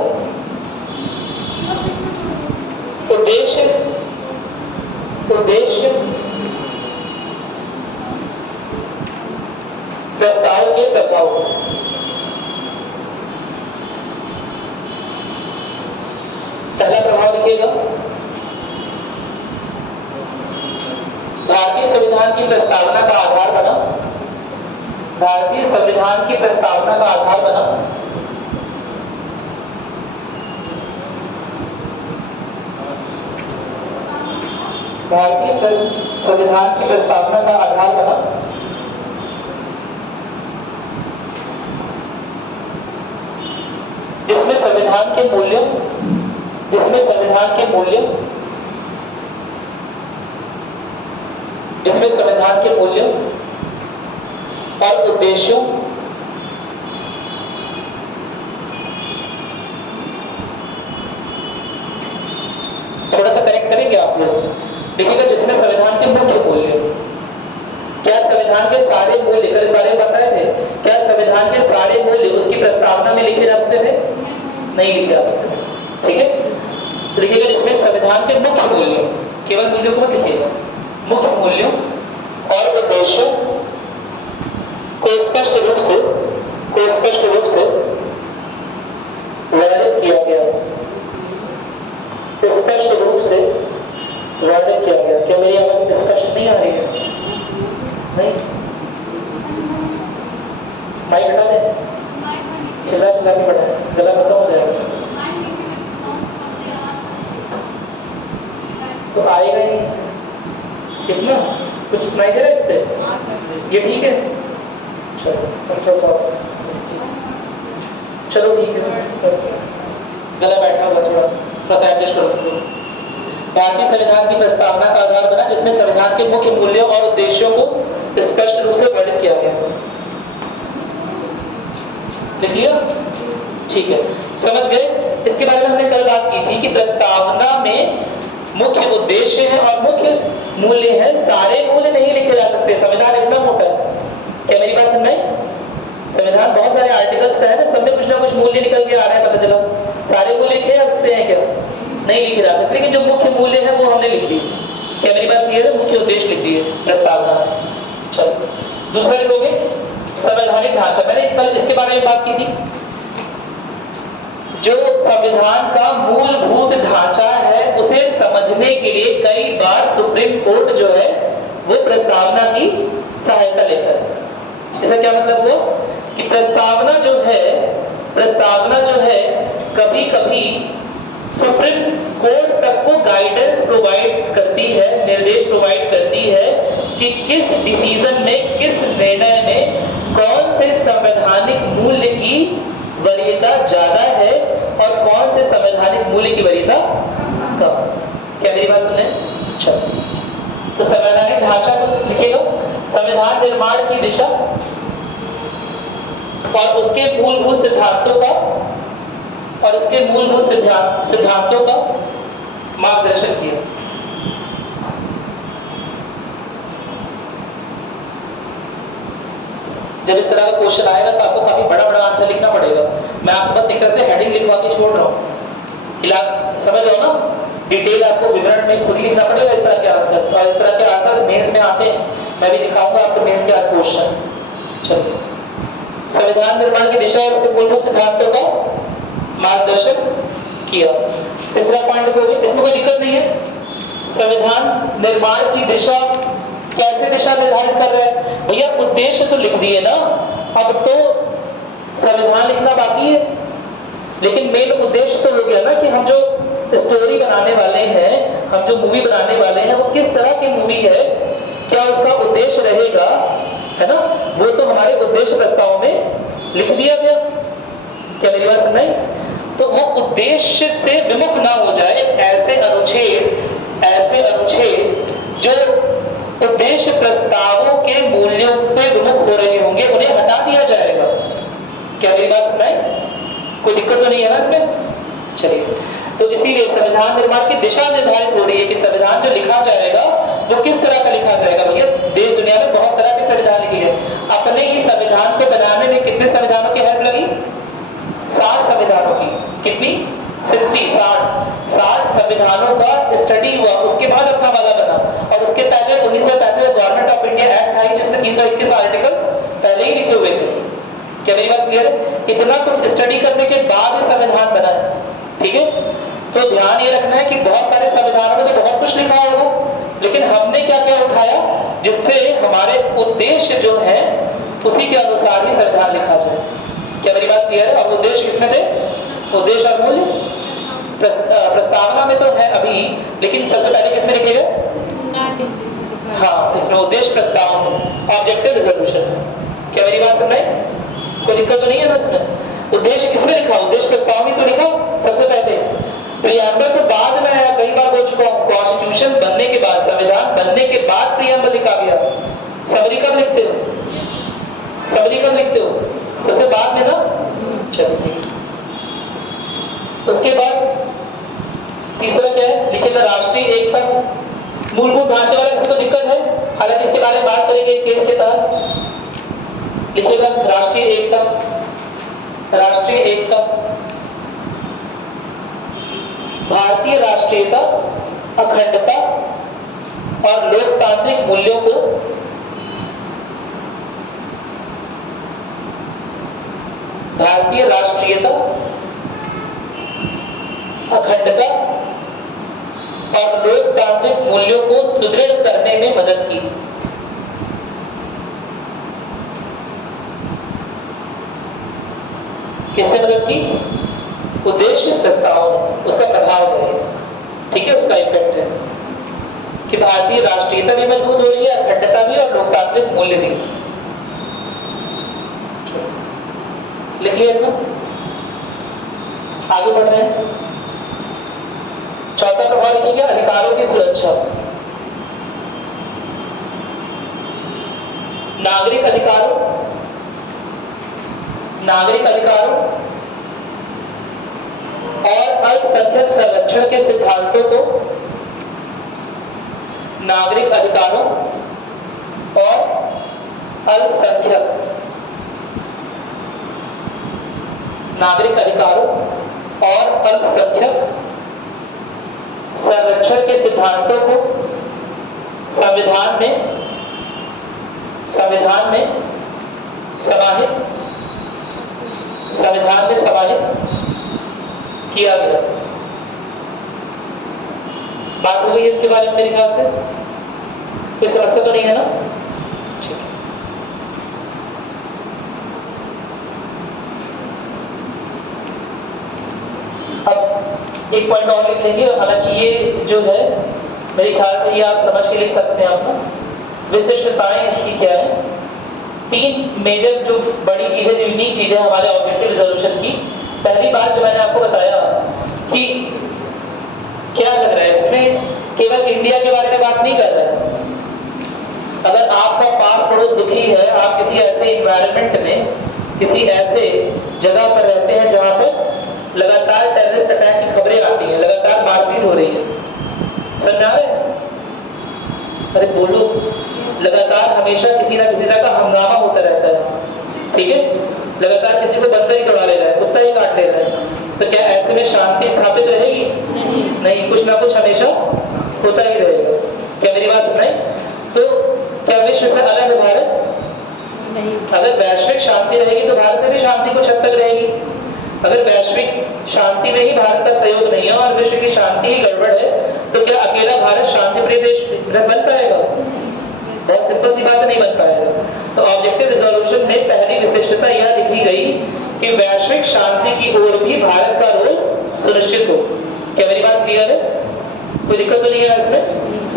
उद्देश्य प्रस्ताव के प्रभाव। पहला प्रभाव लिखिएगा भारतीय संविधान की प्रस्तावना का आधार बना, भारतीय संविधान की प्रस्तावना का आधार बना भारतीय संविधान की प्रस्तावना का आधार बना जिसमें संविधान के मूल्य और उद्देश्यों थोड़ा सा करेक्ट करेंगे आप लोग, देखिएगा जिसमें संविधान के मुख्य मूल्य, क्या संविधान के सारे मूल्य, कल इस बारे में बताए थे, क्या संविधान के सारे मूल्य उसकी प्रस्तावना में लिखे जा सकते थे? नहीं लिखे जा सकते थे। ठीक है। तो लिखिएगा जिसमें संविधान के मुख्य मूल्यों, केवल मूल्यों को मत लिखिएगा, मुख्य मूल्यों माइक हटा दे, चिल्ला चिल्ला के पढ़ा, गला खत्म हो जाएगा। तो आएगा ही नहीं इससे। कितना कुछ सुनाई दे रहा है इससे? हाँ सर। ये ठीक है? चलो चलो ठीक है, गला बैठा हुआ थोड़ा सा एडजस्ट करो तुम लोग। भारतीय संविधान की प्रस्तावना का आधार बना जिसमें संविधान के मुख्य मूल्यों और उद्देश्यों को स्पष्ट रूप से वर्णित किया गया। लिख लिया? ठीक है, समझ गए? इसके बारे में हमने कल बात की थी कि प्रस्तावना में मुख्य उद्देश्य है और मुख्य मूल्य है। सारे मूल्य नहीं लिखे जा सकते, संविधान इतना मोटा है। क्या मेरी बात समझ में? संविधान बहुत सारे आर्टिकल्स का है ना, सब में कुछ ना कुछ मूल्य निकल के आ रहे हैं, पता चला। सारे मूल्य लिखे जा सकते हैं क्या? नहीं लिखे जा सकते, लेकिन जो मुख्य मूल्य है वो हमने लिख दिए। क्या मेरी बात क्लियर है? मुख्य उद्देश्य लिख दिए प्रस्तावना में। चलो दूसरा लिखोगे संवैधानिक ढांचा। मैंने कल इसके बारे में बात की थी। जो संविधान का मूलभूत ढांचा है उसे समझने के लिए कई बार सुप्रीम कोर्ट जो है वो प्रस्तावना की सहायता लेता है। इसका क्या मतलब हुआ कि प्रस्तावना जो है कभी कभी सुप्रीम कोर्ट तक को गाइडेंस प्रोवाइड करती है, निर्देश प्रोवाइड करती है कि किस डिसीजन में, किस निर्णय में कौन से संवैधानिक मूल्य की वरीयता ज्यादा है और कौन से संवैधानिक मूल्य की वरीयता कम। क्या मेरी बात सुने? अच्छा, तो संवैधानिक ढांचा को लिखिएगा, संविधान निर्माण की दिशा और उसके मूलभूत सिद्धांतों का मार्गदर्शन किया। जब इस तरह का क्वेश्चन आएगा तो आपको काफी बड़ा बड़ा आंसर लिखना पड़ेगा। मैं आपको बस एक तरह से हेडिंग लिखवा के छोड़ रहा हूँ, समझ रहे हो ना? डिटेल आपको विवरण में खुद ही लिखना पड़ेगा इस तरह के आंसर्स, और इस तरह के आंसर्स मेंस में आते हैं। मैं भी दिखाऊंगा आपको मेंस के आज क्वेश्चन। चलिए, संविधान निर्माण की दिशा और उसके मूलभूत सिद्धांतों का मार्गदर्शन किया। तीसरा पॉइंट लिखोगे, इसमें कोई दिक्कत नहीं है। संविधान निर्माण की दिशा, कैसे दिशा निर्धारित कर रहे हैं भैया? उद्देश्य तो लिख दिए ना, अब तो संविधान लिखना बाकी है, लेकिन मेन उद्देश्य तो हो गया ना कि हम जो स्टोरी बनाने वाले हैं, हम जो मूवी बनाने वाले हैं, वो किस तरह की मूवी है, क्या उसका उद्देश्य रहेगा, है ना? वो तो हमारे उद्देश्य प्रस्ताव में लिख दिया गया। क्या मेरी बात समझ? तो वो उद्देश्य से विमुख ना हो जाए, ऐसे अनुच्छेद जो उद्देश्य प्रस्तावों के मूल्यों पे विमुख हो रहे होंगे उन्हें हटा दिया जाएगा। क्या मेरी बात समझ? कोई दिक्कत तो नहीं है ना इसमें? चलिए, तो इसीलिए संविधान निर्माण की दिशा निर्धारित हो रही है कि संविधान जो लिखा जाएगा वो किस तरह का लिखा जाएगा। भैया देश दुनिया में बहुत तरह के संविधान लिखे हैं। अपने ही संविधान को बनाने में कितने संविधानों की हेल्प लगी? 60 संविधानों की। कितनी? 60 संविधानों का स्टडी हुआ, उसके बाद अपना वाला बना। और उसके पहले 1935 गवर्नमेंट ऑफ इंडिया एक्ट आई जिसमें 321 आर्टिकल्स पहले ही लिखे हुए थे। क्या मेरी बात क्लियर है? इतना कुछ स्टडी करने के बाद ये संविधान बना है। ठीक है, तो ध्यान ये रखना है कि बहुत सारे संविधानों में तो बहुत कुछ लिखा होगा, लेकिन हमने क्या क्या उठाया जिससे हमारे उद्देश्य जो है उसी के अनुसार ही संविधान लिखा जाए। क्या मेरी बात क्लियर है? और उद्देश्य किसमें थे? उद्देश्य और मूल्य प्रस्तावना में तो है अभी, लेकिन सबसे पहले किसमें लिखे गए? हाँ, इसमें उद्देश्य प्रस्ताव में ऑब्जेक्टिव रिजोल्यूशन। क्या मेरी बात समझ? कोई दिक्कत तो नहीं है ना इसमें? उद्देश्य किसमें लिखा? उद्देश्य प्रस्ताव में तो लिखा सबसे पहले। प्रियम्बल तो बाद में आया, कई बार बोल चुका हूं, कॉन्स्टिट्यूशन बनने के बाद, संविधान बनने के बाद प्रियम्बल लिखा गया। समरी कब लिखते हो? सबसे बाद में ना? चलो ठीक। उसके बाद तीसरा क्या है? लिखिएगा राष्ट्रीय एकता। मूलभूत ढांचे वाला किसी को दिक्कत है? हालांकि इसके बारे में बात करेंगे केस के तहत। लिखिएगा राष्ट्रीय एकता। भारतीय राष्ट्रीयता, अखंडता और लोकतांत्रिक मूल्यों को भारतीय राष्ट्रीयता, अखंडता और लोकतांत्रिक मूल्यों को सुदृढ़ करने में मदद की। किसने मदद की? उद्देश्य प्रस्ताव ने, उसका प्रभाव है, ठीक है, उसका इफेक्ट है कि भारतीय राष्ट्रीयता भी मजबूत हो रही है, अखंडता भी और लोकतांत्रिक मूल्य भी। लिख लिया इतना, आगे बढ़ रहे हैं। चौथा प्रभाव लिखिएगा, अधिकारों की सुरक्षा। नागरिक अधिकारों और अल्पसंख्यक संरक्षण के सिद्धांतों को, नागरिक अधिकारों और अल्पसंख्यक संरक्षण के सिद्धांतों को संविधान में समाहित किया गया। बात हो गई इसके बारे में मेरे ख्याल से, कोई समस्या तो नहीं है ना? ठीक है। अब एक पॉइंट और लिख लेंगे, हालांकि ये जो है मेरे ख्याल से ये आप समझ के लिख सकते हैं। आपको विशिष्टताएं इसकी क्या है? 3 मेजर जो बड़ी चीजें, जो यूनिक चीजें हमारे ऑब्जेक्टिव रिजोल्यूशन की। पहली बात जो मैंने आपको बताया कि क्या लग रहा है इसमें केवल इंडिया के बारे में बात नहीं कर रहे हैं। अगर आपका पास पड़ोस दुखी है, आप किसी ऐसे एनवायरनमेंट में, किसी ऐसे जगह पर रहते हैं जहां पर लगातार टेररिस्ट अटैक की खबरें आती हैं, लगातार मारपीट हो रही है, समझ आ रहे हैं? अरे बोलो, लगातार हमेशा किसी ना किसी तरह का हंगामा होता रहता है, ठीक है? लगातार किसी को बंदर ही दौड़ा ले रहा है, कुत्ता ही काट ले रहा है, तो क्या ऐसे में शांति स्थापित रहेगी? नहीं, कुछ ना कुछ हमेशा होता ही रहेगा। क्या मेरी बात सुनाई? तो क्या विश्व से अलग है भारत? नहीं। अगर वैश्विक शांति रहेगी तो भारत में भी शांति कुछ हद तक रहेगी। अगर वैश्विक शांति में ही भारत का सहयोग नहीं है और विश्व की शांति ही गड़बड़ है, तो क्या अकेला भारत शांति प्रिय देश बन पाएगा? बहुत सिंपल सी बात है, नहीं बन पाएगा। तो ऑब्जेक्टिव रिजोल्यूशन में पहली विशिष्टता यह लिखी गई कि वैश्विक शांति की ओर भी भारत का रोल सुनिश्चित हो। क्या मेरी बात क्लियर है? कोई दिक्कत तो नहीं है इसमें?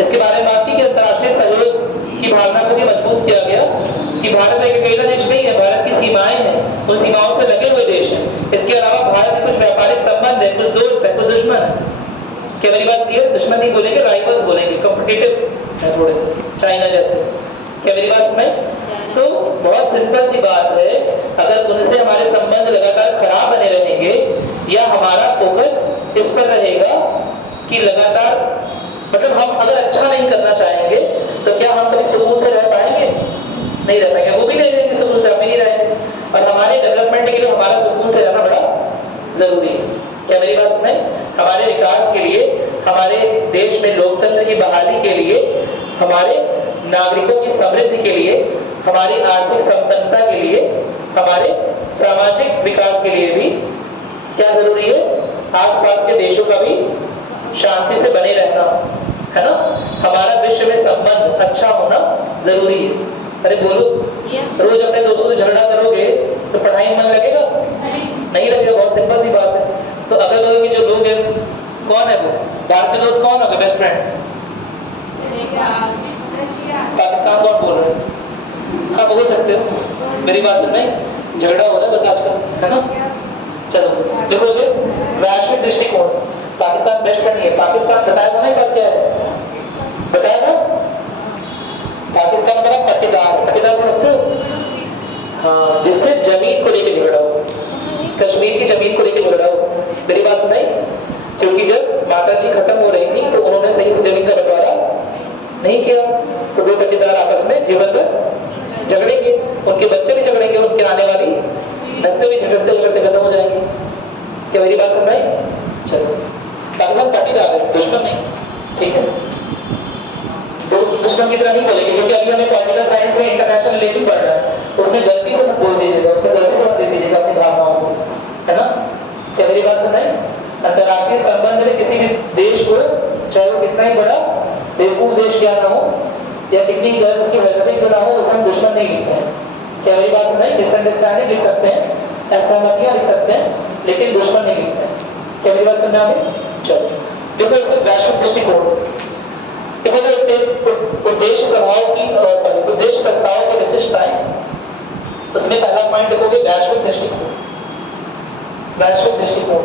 इसके बारे में बात की कि अंतर्राष्ट्रीय सहयोग की भावना को भी मजबूत किया गया कि भारत एक अकेला देश नहीं है, भारत की सीमाएं हैं, उन सीमाओं से लगे हुए देश हैं। इसके अलावा भारत में कुछ व्यापारिक संबंध है, कुछ दोस्त है, कुछ दुश्मन है। क्या मेरी बात क्लियर? दुश्मन नहीं बोलेंगे, राइवल्स बोलेंगे, कॉम्पिटिटिव है थोड़े से, चाइना जैसे। क्या मेरी बात समझ? तो बहुत सिंपल सी बात है, अगर उनसे हमारे संबंध लगातार खराब बने रहेंगे या हमारा फोकस इस पर रहेगा कि लगातार, मतलब हम अगर अच्छा नहीं करना चाहेंगे तो क्या हम कभी सुकून से रह पाएंगे? नहीं रह पाएंगे। वो भी नहीं रहेंगे सुकून से, हम भी नहीं रहेंगे। और हमारे डेवलपमेंट के लिए हमारा सुकून से रहना बड़ा जरूरी है। क्या मेरी बात समझ? हमारे विकास के लिए, हमारे देश में लोकतंत्र की बहाली के लिए, हमारे नागरिकों की समृद्धि के लिए, हमारी आर्थिक संपन्नता के लिए, हमारे सामाजिक विकास के लिए भी क्या जरूरी है? आसपास के देशों का भी शांति से बने रहना, है ना? हमारा विश्व में संबंध अच्छा होना जरूरी है। अरे बोलो, रोज अपने दोस्तों से झगड़ा करोगे तो पढ़ाई में मन लगेगा? नहीं लगेगा। बहुत सिंपल सी बात है। तो अगल बगल के जो लोग हैं, कौन है वो? भारत के दोस्त कौन होगा? बेस्ट फ्रेंड पाकिस्तान कौन बोल रहे हैं? हाँ बोल सकते हो, मेरी बात सुन में झगड़ा हो रहा है बस आजकल, है ना? चलो देखोगे, वैश्विक दृष्टिकोण, पाकिस्तान बेस्ट फ्रेंड नहीं है। पाकिस्तान बताया था ना, बात क्या है बताया ना? पाकिस्तान हमारा पट्टीदार, पट्टीदार समझते हो? हाँ, जिससे जमीन को लेकर झगड़ा हो, कश्मीर की जमीन को लेकर झगड़ा हो। मेरी बात सुनाई? क्योंकि जब माता जी खत्म हो रही थी तो उन्होंने सही से जमीन का बंटवारा नहीं किया, तो दो पट्टीदार आपस में जीवन भर झगड़ेंगे, उनके बच्चे भी झगड़ेंगे, उनके आने वाली नस्लें भी झगड़ते झगड़ते खत्म हो जाएंगे। क्या मेरी बात सुन रहे हैं? चलो, पाकिस्तान पट्टीदार है, दुश्मन नहीं, ठीक है? तो दुश्मन की तरह नहीं बोलेंगे, क्योंकि अभी हमें पॉलिटिकल साइंस में इंटरनेशनल रिलेशन पढ़ रहा है, उसमें गलती से मत बोल दीजिएगा, उसमें गलती से मत दे दीजिएगा अपनी भावनाओं को, है ना? क्या मेरी बात सुन रहे हैं? अंतर्राष्ट्रीय संबंध में किसी भी देश को, चाहे वो कितना ही बड़ा बेवकूफ देश क्या ना हो या कितनी गर्व उसकी हरकतें क्यों ना हो, उसे हम दुश्मन नहीं लिखते हैं। क्या मेरी बात सुन रहे हैं? मिसअंडरस्टैंडिंग लिख सकते हैं, असहमतियां लिख सकते हैं लेकिन दुश्मन नहीं लिखते हैं। क्या मेरी बात समझ आ गई? चलो देखो इसे वैश्विक दृष्टिकोण, देखो जो उद्देश्य प्रभाव की उद्देश्य प्रस्ताव की विशिष्टताएं, उसमें पहला पॉइंट देखोगे वैश्विक दृष्टिकोण। वैश्विक दृष्टिकोण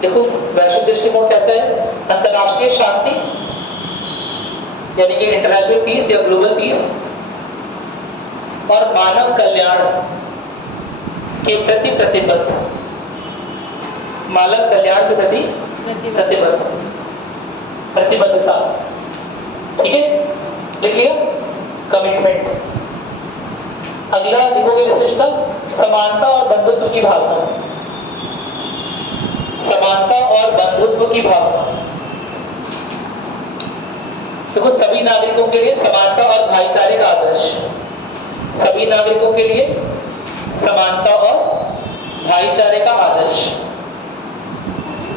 देखो वैश्विक दृष्टिकोण कैसा है? अंतरराष्ट्रीय शांति यानी कि इंटरनेशनल पीस या ग्लोबल पीस और मानव कल्याण के प्रति प्रतिबद्ध, मानव कल्याण के प्रति प्रतिबद्धता। ठीक है, लिख लिया कमिटमेंट। अगला लिखोगे विशिष्टता समानता और बंधुत्व की भावना। समानता और बंधुत्व की भावना, देखो सभी नागरिकों के लिए समानता और भाईचारे का आदर्श। सभी नागरिकों के लिए समानता और भाईचारे का आदर्श।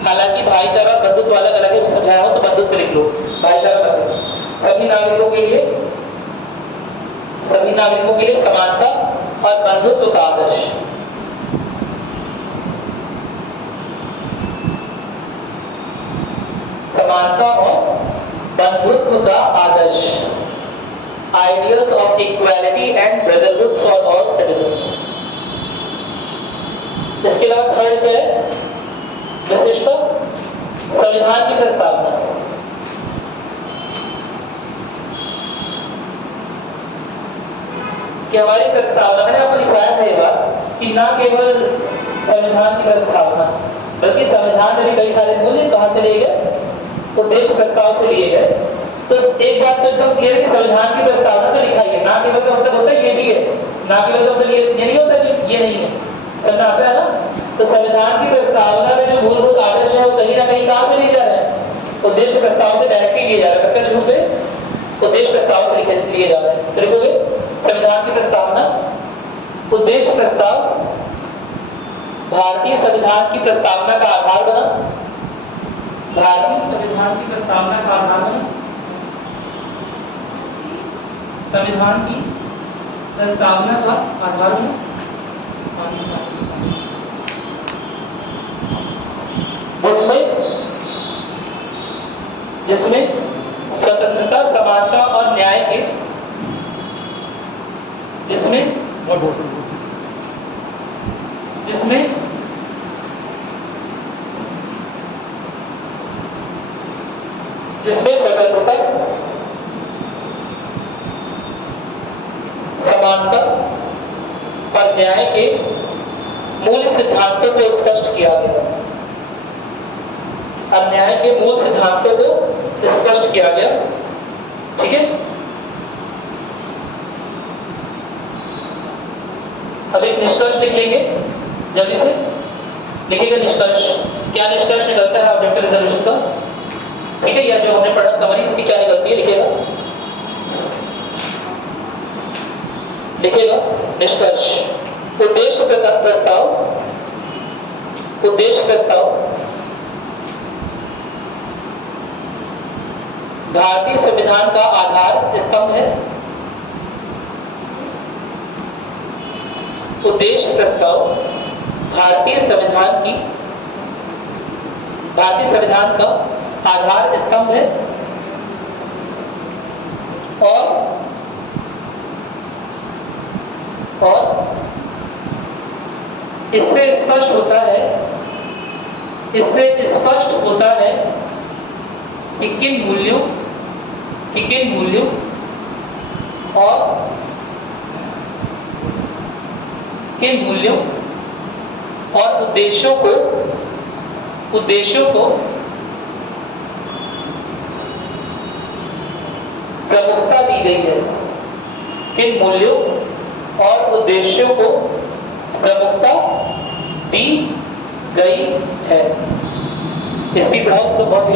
हालांकि भाईचारा और बंधुत्व अलग अलग है, मैं समझाया हूं तो बंधुत्व लिख लो, भाईचारा मत लिखो। सभी नागरिकों के लिए समानता और बंधुत्व का आदर्श। समानता और बंधुत्व का आदर्श। Ideals of equality and brotherhood for all citizens. इसके अलावा थर्ड क्या है? विशिष्टता संविधान की प्रस्तावना। कि हमारी प्रस्तावना, मैंने आपको लिखवाया था ये बात कि ना केवल संविधान की प्रस्तावना बल्कि संविधान में भी कई सारे मूल्य कहां से लिए गए? उद्देश्य प्रस्ताव से लिए गए। तो एक बात तो एकदम क्लियर है कि संविधान की प्रस्तावना तो लिखा ही है, ना केवल का मतलब होता है ये भी है, ना केवल का मतलब ये नहीं होता कि ये नहीं है। समझ आता है ना? तो संविधान की प्रस्तावना में जो मूलभूत आदर्श है वो कहीं ना कहीं कहां से लिए जा रहे हैं? उद्देश्य प्रस्ताव से डायरेक्टली लिए जा रहे हैं, शुरू से उद्देश्य प्रस्ताव से लिए जा रहे हैं। तो लिखोगे संविधान की प्रस्तावना, उद्देश्य प्रस्ताव भारतीय संविधान की प्रस्तावना का आधार बना। भारतीय संविधान की प्रस्तावना का आधार बना। संविधान की प्रस्तावना का आधार बना। जिसमें स्वतंत्रता, समानता और न्याय के जिसमें स्वतंत्रता, समानता और न्याय के मूल सिद्धांतों को स्पष्ट किया गया। अन्याय के मूल सिद्धांतों को स्पष्ट किया गया। ठीक है, अब एक निष्कर्ष लिख लेंगे, जल्दी से लिखिएगा निष्कर्ष। क्या निष्कर्ष निकलता है ऑब्जेक्टिव रिजर्वेशन का? ठीक है, या जो हमने पढ़ा समरी इसकी क्या निकलती है लिखिएगा। लिखिएगा निष्कर्ष। उद्देश्य प्रस्ताव भारतीय संविधान का आधार स्तंभ है। उद्देश्य प्रस्ताव भारतीय संविधान का आधार स्तंभ है और इससे स्पष्ट होता है कि किन मूल्यों और उद्देश्यों को प्रमुखता दी गई है। किन मूल्यों और उद्देश्यों को प्रमुखता दी गई है। इसकी बहुत तो बहुत ही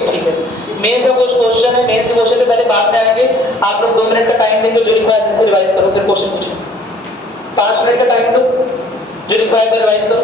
ठीक है। मेन से कुछ क्वेश्चन है, मेन से क्वेश्चन पे पहले बाद में आएंगे। आप लोग 2 मिनट का टाइम देंगे, जो लिखा है से रिवाइज करो, फिर क्वेश्चन पूछो। 5 मिनट का टाइम दो, जो लिखा है रिवाइज करो।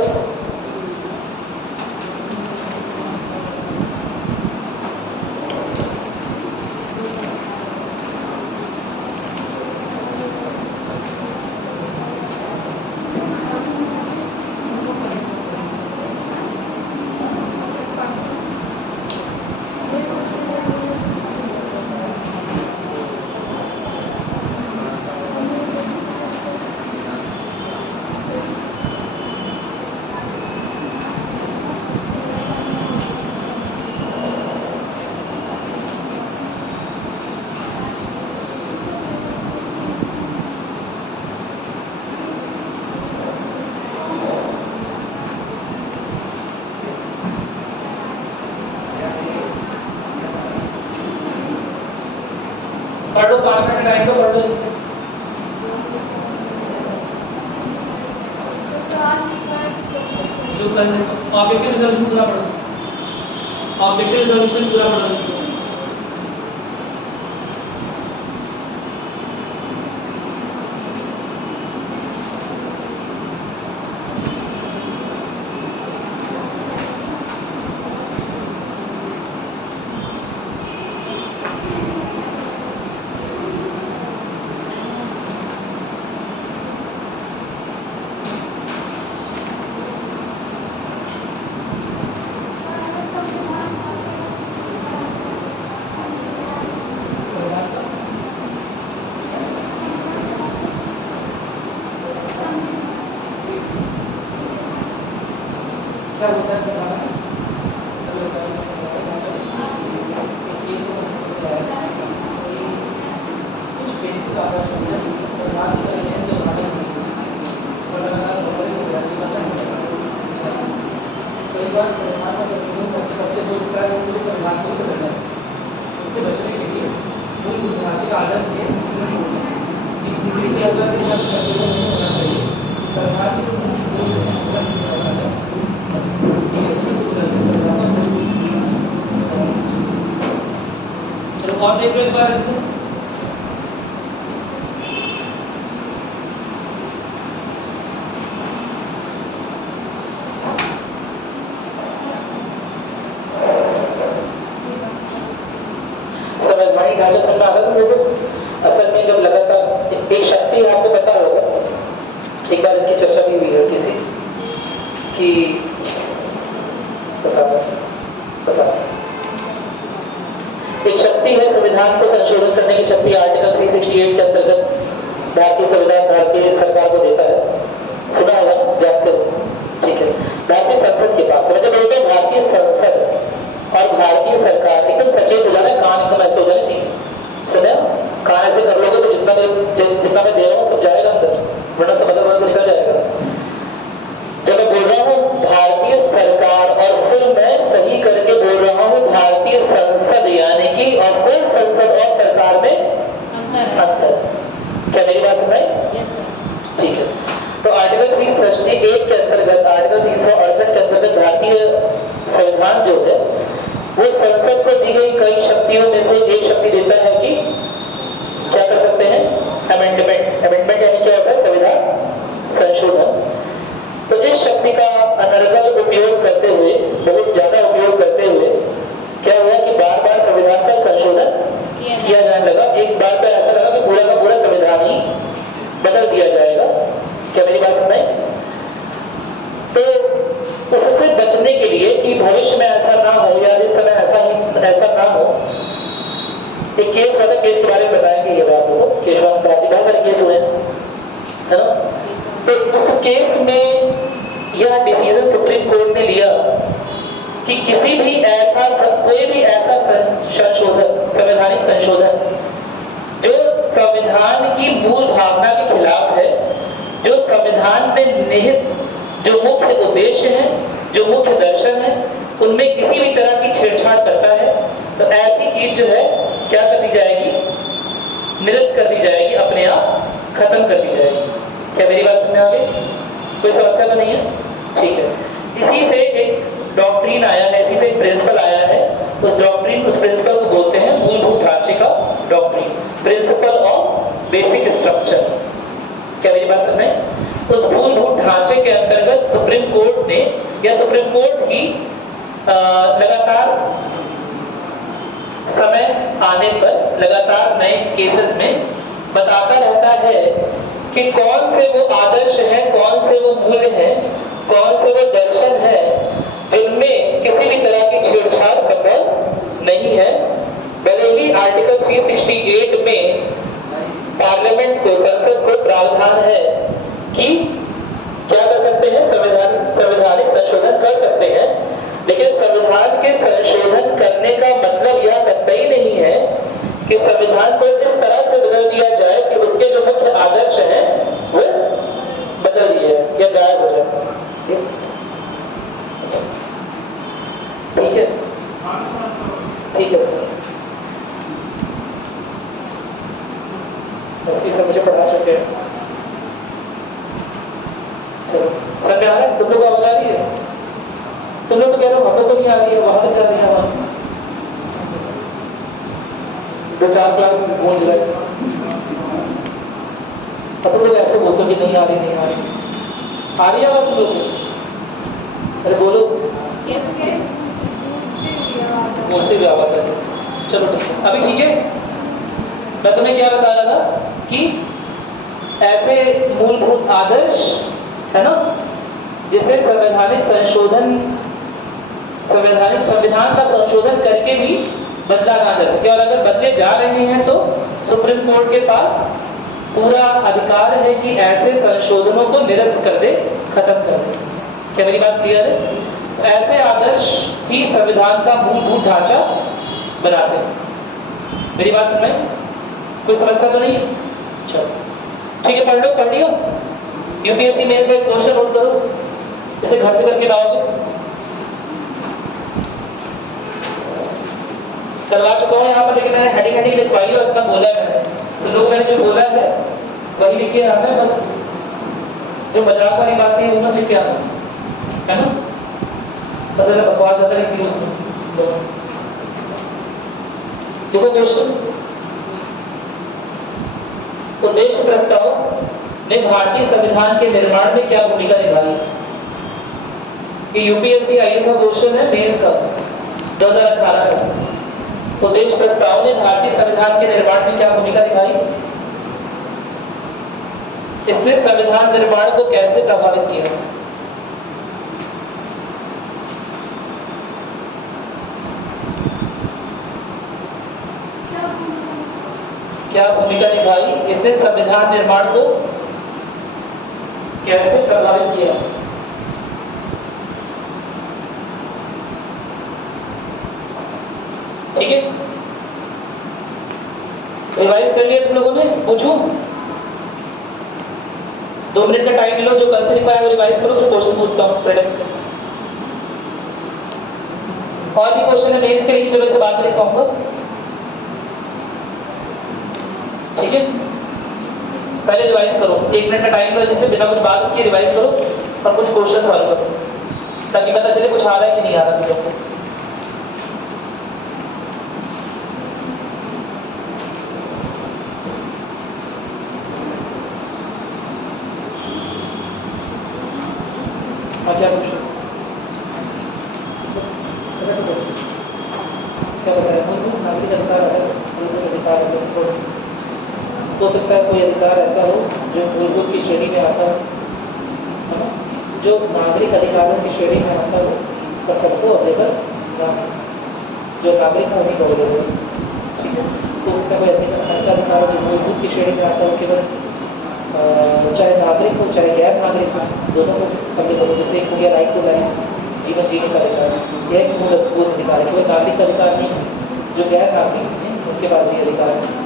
पढ़ लो, 5 मिनट टाइम को पढ़ लो इसे। जो करने ऑब्जेक्टिव रिजोल्यूशन पूरा पढ़ो, ऑब्जेक्टिव रिजोल्यूशन पूरा पढ़ो इसको। क्या होता है संविधान? कुछ बेसिक आदर्श हैं संविधान के जो भारत कई बार संविधान का संशोधन करते करते हो सकता है पूरे संविधान को ही बदलना है। उससे बचने के लिए मूलभूत ढांचे का आदर्श ये किसी भी अगर संशोधन नहीं होना चाहिए। सरकार की चलो और देख लो एक बार ऐसे। संवैधानिक ढांचा समझ में आ रहा है। असल में जब लगातार एक शक्ति आपको पता होगा, एक बार इसकी चर्चा भी हुई है किसी कि पता एक शक्ति है संविधान को संशोधन करने की शक्ति आर्टिकल 368 के अंतर्गत भारतीय संविधान भारतीय सरकार को देता है। सुना होगा, जानते हो, ठीक है। भारतीय संसद के पास मतलब बोलते हैं भारतीय संसद और भारतीय सरकार एकदम सचेत हो जाना, कान एकदम ऐसे हो जाने चाहिए। सुने, कान ऐसे कर लोगे तो जितना मैं दे रहा हूँ सब जाएगा अंदर, वरना सब अगर से निकल जाएगा। जब मैं बोल रहा हूँ भारतीय सरकार और फिर मैं सही करके बोल रहा हूँ भारतीय संसद, यानी कि ऑफकोर्स संसद और सरकार में अंतर। क्या मेरी बात सुनाई? ठीक है। तो आर्टिकल 368 के अंतर्गत, आर्टिकल 368 के अंतर्गत भारतीय संविधान जो है वो संसद को दी गई कई शक्तियों में से एक शक्ति देता है कि क्या कर सकते हैं, अमेंडमेंट। अमेंडमेंट यानी क्या होता है, संविधान संशोधन। तो इस शक्ति का अनर्गल उपयोग करते हुए, बहुत ज्यादा उपयोग करते हुए क्या हुआ कि बार बार संविधान का संशोधन किया जाने लगा। एक बार तो ऐसा लगा कि पूरा का पूरा संविधान ही बदल दिया जाएगा। क्या मेरी बात सुनाई? तो उससे बचने के लिए कि भविष्य में ऐसा ना हो या इस समय ऐसा ना हो, एक केस हुआ था, केस के बारे में बताएंगे ये बात को। केशवानंद भारती, बहुत सारे केस हुए है ना। तो उस केस में यह डिसीजन सुप्रीम कोर्ट ने लिया कि किसी भी ऐसा कोई भी ऐसा संशोधन, संवैधानिक संशोधन जो संविधान की मूल भावना के खिलाफ है, जो संविधान में निहित जो मुख्य उद्देश्य है, जो मुख्य दर्शन है, उनमें किसी भी तरह की छेड़छाड़ करता है, तो ऐसी चीज जो है क्या कर दी जाएगी, निरस्त कर दी जाएगी, अपने आप खत्म कर दी जाएगी। क्या मेरी बात समझ में आ गई? कोई समस्या तो नहीं है? ठीक है। इसी से एक डॉक्ट्रिन आया है, इसी से एक प्रिंसिपल आया है। उस प्रिंसिपल को बोलते हैं मूलभूत ढांचे का doctrine, principle of basic structure. क्या मेरी बात समझ में? उस मूलभूत ढांचे के अंतर्गत सुप्रीम कोर्ट ने या सुप्रीम कोर्ट ही लगातार समय आने पर लगातार नए केसेस में बताता रहता है कि कौन से वो आदर्श हैं, कौन से वो मूल्य हैं, कौन से वो दर्शन हैं जिनमें किसी भी तरह की छेड़छाड़ संभव नहीं है। भले ही आर्टिकल 368 में पार्लियामेंट को, संसद को प्रावधान है कि क्या कर सकते हैं, संवैधानिक संशोधन कर सकते हैं, लेकिन संविधान के संशोधन करने का मतलब यह कतई नहीं है कि संविधान को इस तरह से बदल दिया जाए कि उसके जो मुख्य आदर्श हैं वो बदल दिए या गायब हो जाए। में आ रहा है? तुम लोग को आवाज आ रही है? तुम लोग तो कह रहे हो हम लोग को नहीं आ रही है, वहां तक जा रही है आवाज। 2-4 क्लास गूंज रहे, अब तुम लोग ऐसे बोलते हो कि नहीं आ रही, नहीं आ रही। आ रही है आवाज तुम लोग को? अरे बोलो, गूंजती हुई आवाज आ रही है। चलो ठीक है, अभी ठीक है। मैं तुम्हें क्या बता रहा था कि ऐसे मूलभूत आदर्श है ना, जिसे संविधान का संशोधन करके भी बदला ना जा सके, और अगर बदले जा रहे हैं तो सुप्रीम कोर्ट के पास पूरा अधिकार है कि ऐसे संशोधनों को निरस्त कर दे, खत्म कर दे। क्या मेरी बात क्लियर है? तो ऐसे आदर्श ही संविधान का मूलभूत ढांचा बनाते हैं। मेरी बात समझ में? कोई समस्या तो नहीं है? चलो ठीक है, पढ़ लियो। यूपीएससी मेंस का एक क्वेश्चन नोट करो, इसे घर से करके लाओगे। करवा चुका हूँ यहाँ पर, लेकिन मैंने हेडिंग लिखवाई है और इतना बोला है मैंने, तो लोग मैंने जो बोला है वही लिख के आना है, बस जो मजाक वाली बात है वो मत लिख के आना है ना, पता है बकवास ज्यादा लिखती है उसमें। देखो क्वेश्चन, उद्देश्य प्रस्ताव ने भारतीय संविधान के निर्माण में क्या भूमिका निभाई? कि यूपीएससी आईएएस का क्वेश्चन है मेंस का 2018 का। उद्देश्य प्रस्ताव ने भारतीय संविधान के निर्माण में क्या भूमिका निभाई? इसने संविधान निर्माण को कैसे प्रभावित किया? क्या भूमिका निभाई? इसने संविधान निर्माण को कैसे प्रभावित किया? ठीक है, रिवाइज कर लिया तुम लोगों ने? पूछूं? 2 मिनट का टाइम लो, जो कल से लिखवाया वो रिवाइज करो, फिर क्वेश्चन पूछता हूं प्रेडिक्स का। और भी क्वेश्चन है मेंस के, लेकिन चलो इसे बाद में लिखवाऊंगा। ठीक है, पहले रिवाइज करो, 1 मिनट का टाइम लो, जिससे बिना कुछ बात किए रिवाइज करो और कुछ क्वेश्चन सॉल्व करो, ताकि पता चले कुछ आ रहा है कि नहीं आ रहा तुम लोग को। क्या क्वेश्चन, क्या बताया? मूलभूत नागरिक अधिकार है, मूलभूत अधिकार है। हो सकता है कोई अधिकार ऐसा हो जो मूलभूत की श्रेणी में आता है ना, जो नागरिक अधिकारों की श्रेणी में आता हो पर सबको अवेलेबल ना हो, जो नागरिक है उन्हीं को अवेलेबल। ठीक है, तो उसका कोई ऐसा अधिकार हो जो मूलभूत की श्रेणी में आता हो, केवल चाहे नागरिक हो चाहे गैर नागरिक हो, दोनों को अवेलेबल हो। जैसे एक हो गया राइट टू लाइफ, जीवन जीने का अधिकार, यह एक मूलभूत अधिकार है, केवल नागरिक का अधिकार नहीं है, जो गैर नागरिक हैं उनके पास भी अधिकार है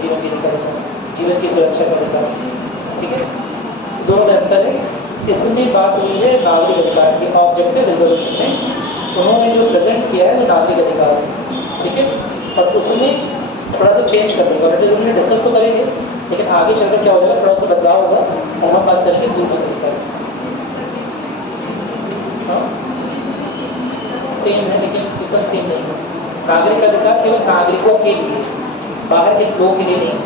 जीवन जीने का अधिकार, जीवन की सुरक्षा का अधिकार। ठीक है, दोनों में अंतर है। इसमें बात हुई है नागरिक अधिकार की, ऑब्जेक्टिव रिजोल्यूशन में उन्होंने जो प्रेजेंट किया है वो नागरिक अधिकार है। ठीक है, और उसमें थोड़ा सा चेंज कर दूंगा, बेटे उन्हें डिस्कस तो करेंगे, लेकिन आगे चलकर क्या हो जाएगा, थोड़ा सा बदलाव होगा और हम बात करेंगे मूलभूत अधिकार। हाँ सेम है, लेकिन एकदम सेम नहीं है। नागरिक अधिकार केवल नागरिकों के लिए, बाहर के लोगों के लिए नहीं।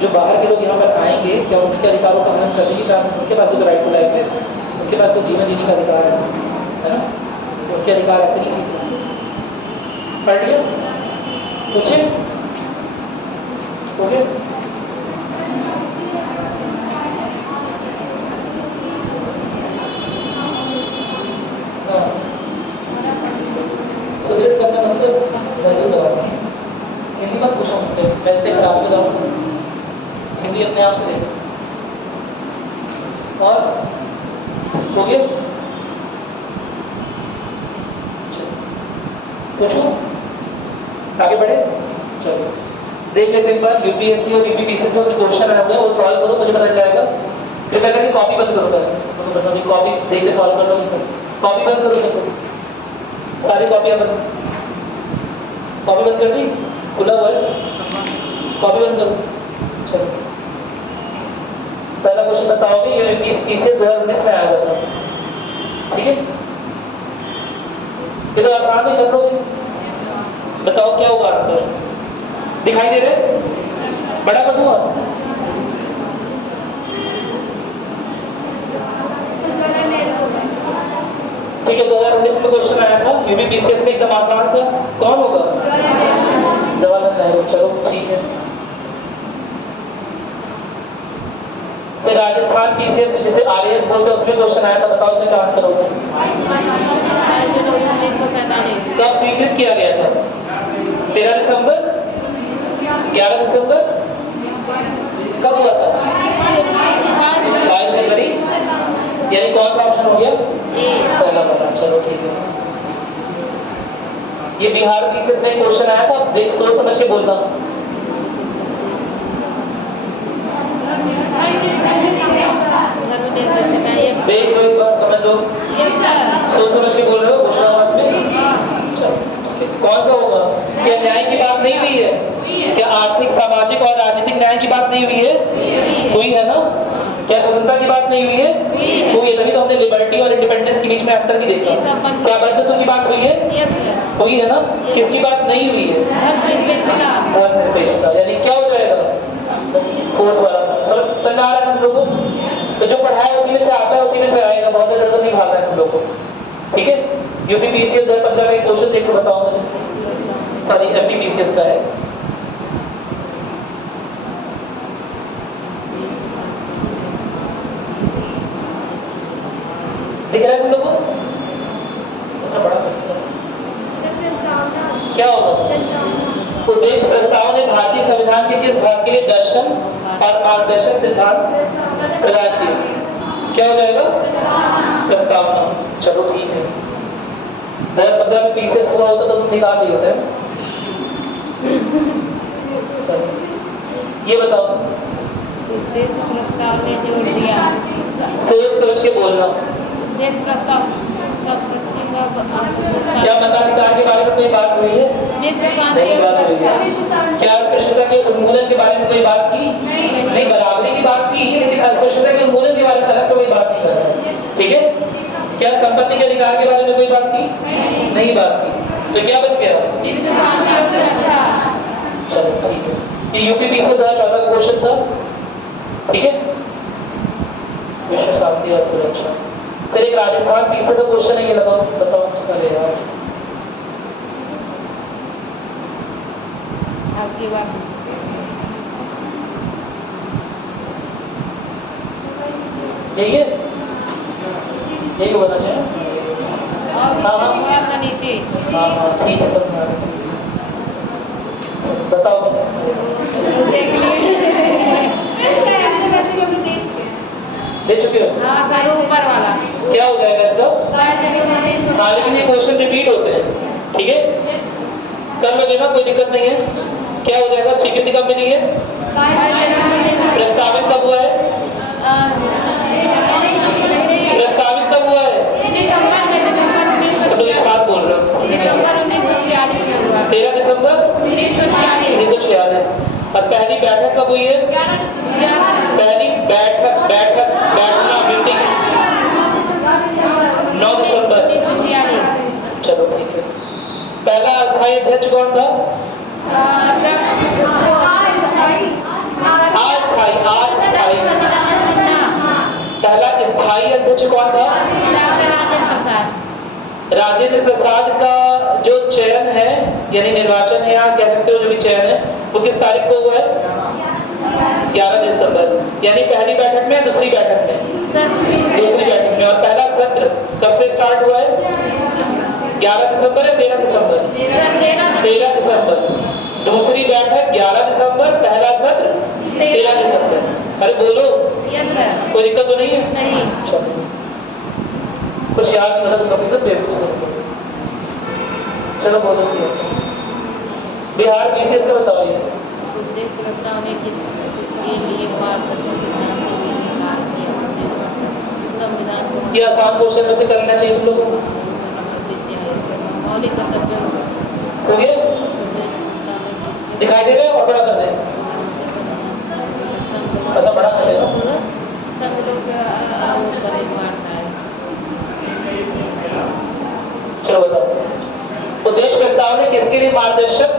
जो बाहर के लोग यहाँ पर आएंगे, क्या उनके अधिकारों का हनन करने की कारण, उनके पास तो राइट टू लाइफ है, उनके पास तो जीवन जीने का अधिकार है ना, उनके अधिकार ऐसे नहीं छीन सकते। पढ़ लिया? पूछे? हो गया? सुदृढ़ करना मतलब वैल्यू लगाना। हिंदी मत पूछो मुझसे, वैसे खराब हो जाओ, हिंदी अपने आप से देखो। और हो गया? पूछो, आगे बढ़े। चलो देख लेते हैं, बार यूपीएससी और यूपीपीसीएस में कुछ क्वेश्चन आए हुए हैं, वो सॉल्व करो, मुझे पता चल जाएगा। फिर मैं कहती कॉपी बंद करो, बस कॉपी देख के सॉल्व कर लो सर। कॉपी बंद करो सब, सारी कॉपियां बंद, कॉपी बंद कर दी, खुला हुआ है, कॉपी बंद करो। चलो पहला क्वेश्चन बताओगे, ये 2019 में आया था। ये तो आसान है, कर लोगे। बताओ क्या होगा आंसर? दिखाई दे रहे? बड़ा कर दूंगा? ठीक है, 2019 में क्वेश्चन आया था यूपीपीसीएस में, एकदम आसान सा। कौन होगा? जवाहरलाल नेहरू। चलो ठीक है। फिर राजस्थान पीसीएस जिसे आरएएस बोलते हैं उसमें क्वेश्चन आया था, बताओ इसका क्या आंसर होगा? कब स्वीकृत किया गया था? 13 दिसंबर, 11 दिसंबर, कब हुआ था? 22 जनवरी। यानी कौन सा ऑप्शन हो गया? पहला पता। चलो ठीक है। ये बिहार पीसीएस में क्वेश्चन आया था, देख सोच समझ के बोलना। देख लो एक बार, समझ लो, सोच समझ के बोल रहे हो क्वेश्चन आवाज में। चलो ठीक है। कौन सा होगा? क्या न्याय की बात नहीं हुई है? क्या आर्थिक, सामाजिक और राजनीतिक न्याय की बात नहीं हुई है? हुई है ना? क्या स्वतंत्रता की बात नहीं हुई है? हुई है, तभी तो हमने लिबर्टी और इंडिपेंडेंस के बीच में अंतर भी देखा। क्या बंधुत्व की बात हुई है? हुई है ना? किसकी बात नहीं हुई है? धर्मनिरपेक्षता। यानी क्या हो जाएगा? फोर्थ वाला। समझ आ रहा है तुम लोगों को? तो जो पढ़ा है उसी में से आता है, उसी में से आएगा, बहुत इधर उधर नहीं भागना है तुम लोग को। ठीक है? यूपीपीसीएस 2015 में क्वेश्चन देख लो, बताओ मुझे। सॉरी, एमपीपीसीएस का है। दिख रहा है तुम लोगों को? ऐसा बड़ा क्या होगा? उद्देश्य प्रस्ताव ने भारतीय संविधान के किस भाग के लिए दर्शन और मार्गदर्शक सिद्धांत प्रदान किए? क्या हो जाएगा? प्रस्तावना। चलो ठीक है। 2015 में पीसीएस हुआ होता तो तुम निकाल लिए होते। चलो ये बताओ। उद्देश्य प्रस्ताव ने जोड़ दिया। सोच समझ के बोलना। उद्देश्य प्रस्ताव सब शिक्षेगा। क्या मताधिकार के बारे में कोई बात हुई है? नहीं बात हुई है। क्या अस्पृश्यता के उन्मूलन के बारे में कोई बात की? नहीं। बराबरी की बात की, लेकिन अस्पृश्यता के उन्मूलन के बारे में अलग से कोई बात नहीं कर रहा। ठीक है? क्या संपत्ति के अधिकार के बारे में कोई बात की? नहीं बात की। तो क्या बच गया? चलो ठीक है। ये यूपीपीसीएस 2014 का क्वेश्चन था। ठीक है? विश्व शांति और सुरक्षा। फिर एक राजस्थान पीसीएस का क्वेश्चन है, ये लगाओ, बताओ। अरे यार, आपकी बात यही है, यही होना चाहिए। थोड़ा सा नीचे। हाँ ठीक है, सब समझ रहे। बताओ। देख लीजिए। दे चुके हो? हाँ, करो ऊपर वाला। क्या हो जाएगा इसका? हाँ, लेकिन ये क्वेश्चन रिपीट होते हैं। ठीक है? कर लोगे ना, कोई दिक्कत नहीं है। क्या हो जाएगा? स्वीकृति कब मिली है? प्रस्तावित कब हुआ है? प्रस्तावित कब हुआ है? सब लोग एक साथ बोल रहे हो। 13 दिसंबर 1946। और पहली बैठक कब हुई है? पहली बैठना मीटिंग 9 दिसंबर। चलो ठीक है। पहला अस्थायी अध्यक्ष कौन था? अस्थायी। पहला स्थायी अध्यक्ष कौन था? राजेंद्र प्रसाद का जो चयन है, यानी निर्वाचन है, या कह सकते हो जो भी चयन है, वो किस तारीख को हुआ है? 11 दिसंबर। यानी पहली बैठक में, दूसरी बैठक में? दूसरी बैठक में। और पहला सत्र कब से स्टार्ट हुआ है? 11 दिसंबर है, 13 दिसंबर? 13 दिसंबर। दूसरी बैठक 11 दिसंबर, पहला सत्र 13 दिसंबर। अरे बोलो, कोई दिक्कत तो नहीं है? चलो, कुछ याद नहीं होता तो कभी तो बेवकूफ हो। चलो बोलो। बिहार पीसीएस का बताओ। ये उद्देश्य प्रस्ताव ने किसके लिए मार्गदर्शक सिद्धांत स्वीकार किया? संविधान को। ये आसान क्वेश्चन में से करना चाहिए तुम लोगों को। मौलिक कर्तव्य हो गया? दिखाई दे रहा है? और बड़ा कर दे, ऐसा बड़ा कर देना। संघ लोग परिवार। चलो बताओ। प्रस्ताव ने किसके लिए मार्गदर्शक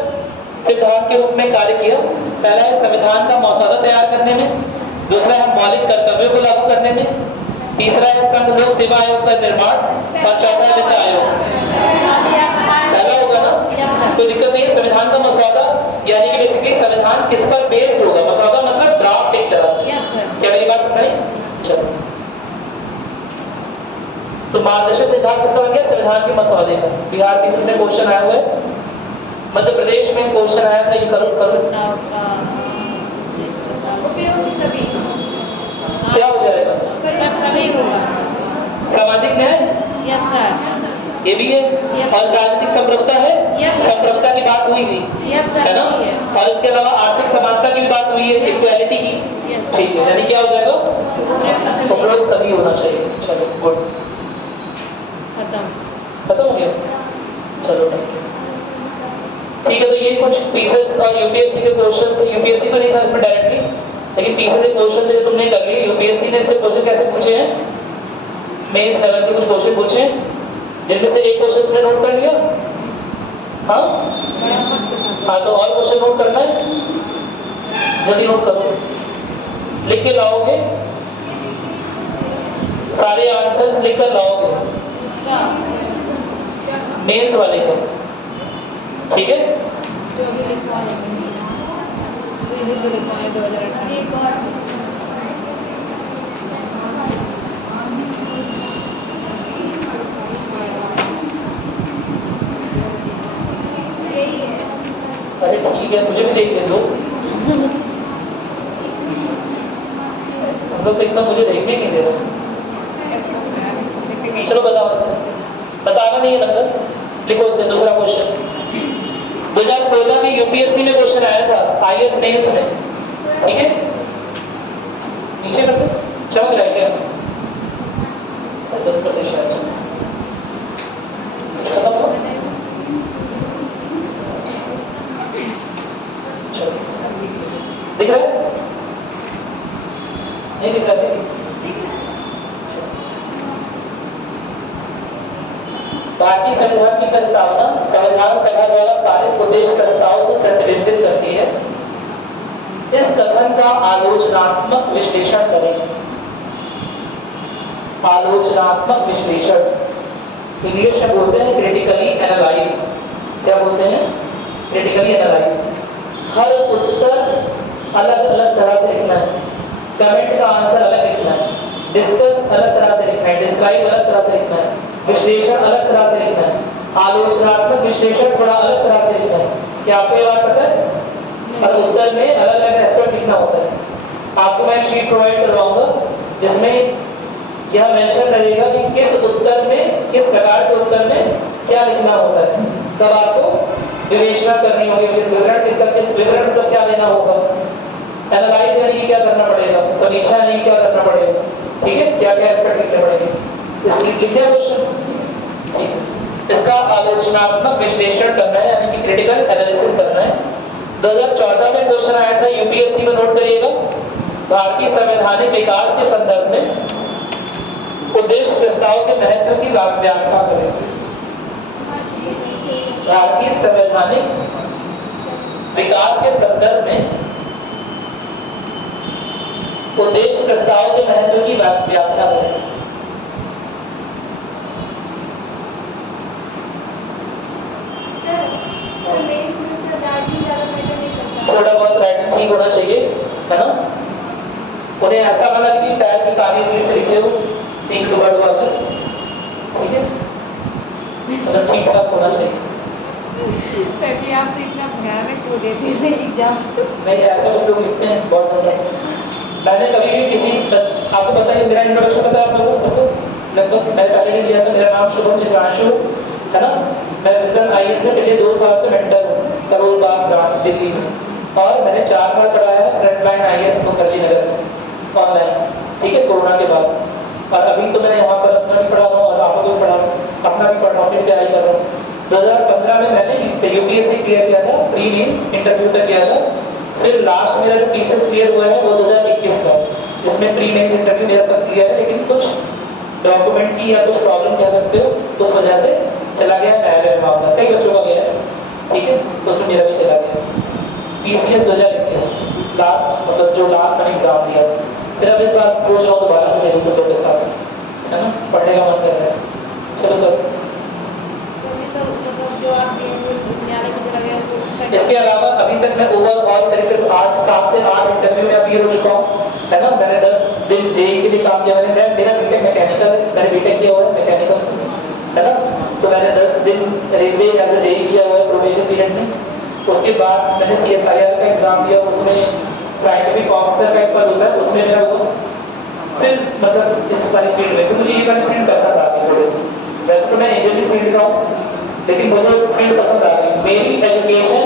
सिद्धांत के रूप में कार्य किया? पहला है संविधान का मसौदा तैयार करने में, दूसरा है मौलिक कर्तव्यों को लागू करने में, तीसरा है संघ लोक सेवा आयोग का निर्माण और चौथा है वित्त आयोग। पहला होगा ना, कोई दिक्कत नहीं है। संविधान का मसौदा यानी कि बेसिकली संविधान किस पर बेस्ड होगा? मसौदा मतलब ड्राफ्ट एक तरह से। क्या मेरी बात समझ रही? चलो, तो मार्गदर्शक सिद्धांत किसका बन गया? संविधान के मसौदे का। बिहार की इसमें क्वेश्चन आया हुआ है, मध्य प्रदेश में क्वेश्चन आया था, ये करो क्या हो जाएगा? सामाजिक न्याय ये भी है, और राजनीतिक संप्रभुता है, संप्रभुता की बात हुई थी, है ना? और इसके अलावा आर्थिक समानता की भी बात हुई है, इक्वालिटी की। ठीक है, यानी क्या हो जाएगा? उपरोक्त सभी होना चाहिए। चलो गुड, खत्म हो गया। चलो ठीक है, तो ये कुछ पीसेस और यूपीएससी के क्वेश्चन थे। यूपीएससी तो नहीं था इसमें डायरेक्टली, लेकिन पीसेस के क्वेश्चन थे तुमने कर लिए। यूपीएससी ने इससे क्वेश्चन कैसे पूछे हैं? मेंस लेवल के कुछ क्वेश्चन पूछे हैं, जिनमें से एक क्वेश्चन तुमने नोट कर लिया। हाँ हाँ, तो और क्वेश्चन नोट करना है, जल्दी नोट करो, लिख के लाओगे, सारे आंसर्स लिखकर लाओगे मेंस वाले को, ठीक है? अरे ठीक है, मुझे भी देखने दो। हम लोग तो इतना मुझे देखने नहीं दे रहे। चलो बताओ, बताना नहीं है मतलब, लिखो इसे। दूसरा क्वेश्चन 2016 में यूपीएससी में क्वेश्चन आया था, आईएएस मेंस में, ठीक है? नीचे रखो, चमक रहा है क्या? उत्तर प्रदेश राज्य दिख रहा है? नहीं दिख रहा? भारतीय संविधान की प्रस्तावना संविधान सभा द्वारा पारित उद्देश्य प्रस्ताव को प्रतिबिंबित करती है। इस कथन का आलोचनात्मक विश्लेषण करें। आलोचनात्मक विश्लेषण इंग्लिश में बोलते हैं क्रिटिकली एनालाइज। क्या बोलते हैं? Critically analyse. हर उत्तर अलग अलग तरह से लिखना है, कमेंट का आंसर अलग लिखना है, डिस्कस अलग तरह से लिखना है, डिस्क्राइब अलग तरह से लिखना है, विश्लेषण अलग तरह से लिखना है, आलोचनात्मक विश्लेषण थोड़ा अलग तरह से लिखना है। क्या आपको ये बात पता है? हर उत्तर में अलग अलग एस्पेक्ट लिखना होता है। आपको मैं शीट प्रोवाइड करवाऊंगा जिसमें यह मेंशन रहेगा कि किस उत्तर में, किस प्रकार के उत्तर में क्या लिखना होता है। तब आपको विवेचना करनी होगी, विवरण किसका, किस विवरण का क्या देना होगा, एनालाइज यानी क्या करना पड़ेगा, समीक्षा यानी क्या करना पड़ेगा, ठीक है? क्या क्या एस्पेक्ट लिखने पड़ेंगे, इसको लिख दिया क्वेश्चन, ठीक है? इसका आलोचनात्मक विश्लेषण करना है, यानी कि क्रिटिकल एनालिसिस करना है। 2014 में क्वेश्चन आया था, यूपीएससी में नोट करिएगा। भारतीय संवैधानिक विकास के संदर्भ में उद्देश्य प्रस्ताव के महत्व की व्याख्या करें। भारतीय संवैधानिक विकास के संदर्भ में उद्देश्य प्रस्ताव के महत्व की व्याख्या करें। थोड़ा बहुत राइटिंग ठीक होना चाहिए, है ना? उन्हें ऐसा बना कि पैर की काली उंगली से लिखे हो, एक डुबा डुबा कर, ठीक है? मतलब ठीक ठाक होना चाहिए। ताकि आप तो इतना भयानक हो देते हैं एग्जाम। नहीं, ऐसा कुछ लोग लिखते हैं बहुत ज़्यादा। मैंने कभी भी किसी, आपको पता है मेरा इंट्रोडक्शन पता है आप लोगों सबको लगभग, मैं पहले ही दिया था। मेरा नाम शुभम चित्रांशु है ना? मैं विजन आईएएस में पिछले 2 साल से मेंटर हूँ, करोल बाग ब्रांच दिल्ली में, और मैंने 4 साल पढ़ाया है फ्रंटलाइन आईएएस मुखर्जी नगर में ऑनलाइन, ठीक है, कोरोना के बाद। और अभी तो मैं यहाँ पर अपना भी पढ़ा रहा हूँ और आप लोगों को पढ़ा रहा हूँ, अपना भी पढ़ रहा हूँ, फिर तैयारी कर रहा हूँ। 2015 में मैंने यूपीएससी क्लियर किया था, प्री मेंस इंटरव्यू तक किया था। फिर लास्ट मेरा जो पीसेस क्लियर हुआ है वो 2021 का, इसमें प्री मेंस इंटरव्यू मेरा सब क्लियर है, लेकिन कुछ डॉक्यूमेंट की या कुछ प्रॉब्लम कह सकते हो, उस वजह से चला गया न्यायालय में मामला, कई बच्चों का गया है। ठीक है, तो उसमें मेरा भी चला गया। PCS 2021 लास्ट, मतलब जो लास्ट मैंने एग्जाम दिया, फिर अब इस बार सोच रहा हूँ दोबारा से मेरे यूट्यूब के साथ, है ना, पढ़ने का मन कर रहा है। चलो तो मतलब जो आपके न्यायालय में चला गया तो उसका इसके अलावा अभी तक मैं ओवरऑल करीब 7 से 8 इंटरव्यू में अभी हो चुका हूँ, है ना। मैंने 10 दिन जेई के लिए काम किया। मेरा बीटेक मैकेनिकल है, मैंने बीटेक किया हुआ है मैकेनिकल से, है ना। तो मैंने 10 दिन रेलवे एज ए जेई किया हुआ है प्रोबेशन पीरियड में। उसके बाद मैंने CSIR का एग्जाम दिया, उसमें साइंटिफिक ऑफिसर का एक पद होता है, उसमें मेरा हुआ। फिर मतलब इस वाली फील्ड में फिर मुझे ये वाली फील्ड पसंद आ गई थोड़ी सी। वैसे तो मैं इंजीनियरिंग फील्ड का हूँ, लेकिन मुझे फील्ड पसंद आ गई। मेरी एजुकेशन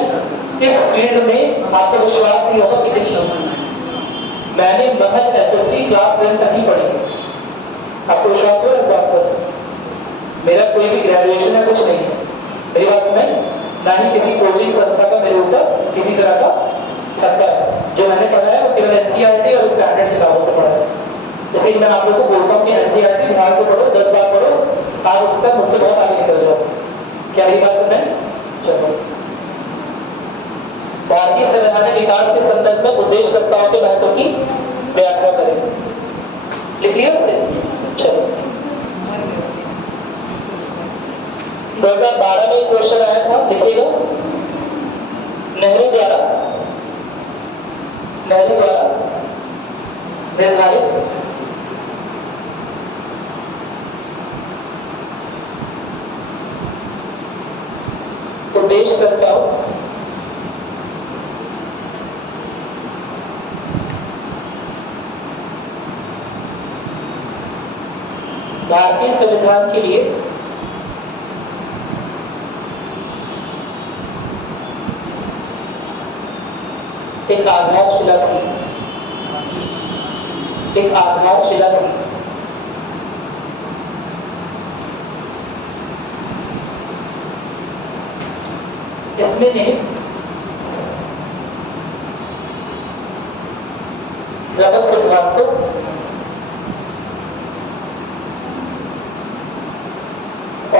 इस फील्ड में आपको विश्वास नहीं होगा कितनी है। मैंने महज SST क्लास 10 तक ही पढ़ी। आपको विश्वास हो इस बात पर? मेरा कोई भी ग्रेजुएशन है कुछ नहीं है मेरी बात में, ना ही किसी कोचिंग संस्था का मेरे ऊपर किसी तरह का हत्या है। जो मैंने पढ़ा है वो केवल NCERT और स्टैंडर्ड किताबों से पढ़ा है। इसलिए मैं आप लोगों को बोलता हूँ कि NCERT ध्यान से पढ़ो, 10 बार पढ़ो, आप उस तक मुझसे बहुत आगे निकल जाओ। क्या मेरी बात समझ? चलो, भारतीय संवैधानिक विकास के संदर्भ में उद्देश्य प्रस्ताव के महत्व की व्याख्या करें। लिख लिया से? चलो, 2012 में एक क्वेश्चन आया था, लिखिएगा। नेहरू द्वारा निर्धारित उद्देश्य प्रस्ताव भारतीय संविधान के लिए एक आधारशिला थी, एक आधारशिला थी। इसमें निहित प्रबल सिद्धांतों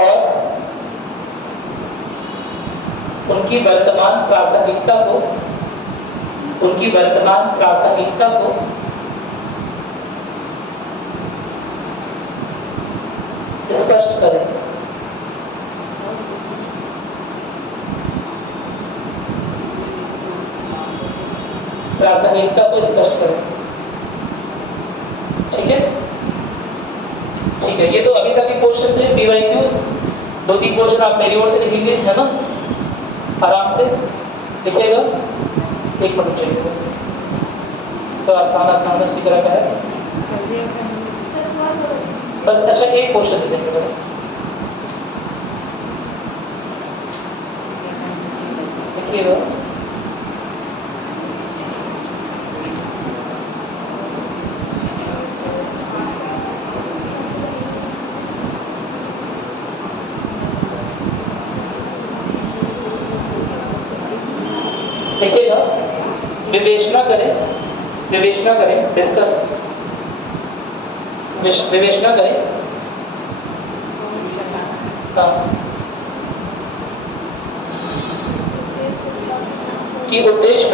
और उनकी वर्तमान प्रासंगिकता को स्पष्ट करें। प्रासंगिकता को स्पष्ट करें। ठीक है, ठीक है। ये तो अभी तक के क्वेश्चन थे, PYQs। 2-3 क्वेश्चन आप मेरी ओर से लिखेंगे, है ना, आराम से लिखिएगा। 1 मिनट चाहिए, तो आसान उसी तरह का है बस। अच्छा, एक क्वेश्चन दे देंगे बस। लिखिएगा। देखिएगा, विवेचना करें, डिस्कस, विवेचना करें। कि उद्देश्य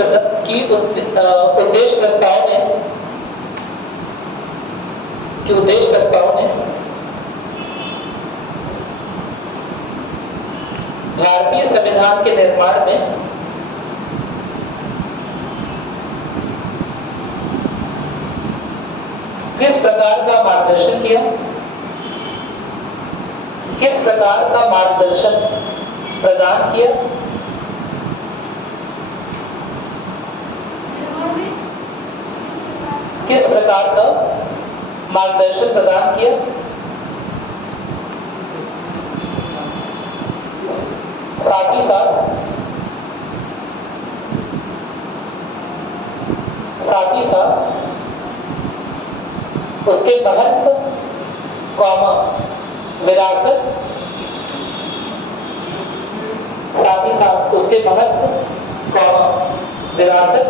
प्रस्ताव ने भारतीय संविधान के निर्माण में किस प्रकार का मार्गदर्शन किया, किस प्रकार का मार्गदर्शन प्रदान किया, किस प्रकार का मार्गदर्शन प्रदान किया, साथ ही साथ उसके महत्व, विरासत, साथ ही साथ उसके महत्व, विरासत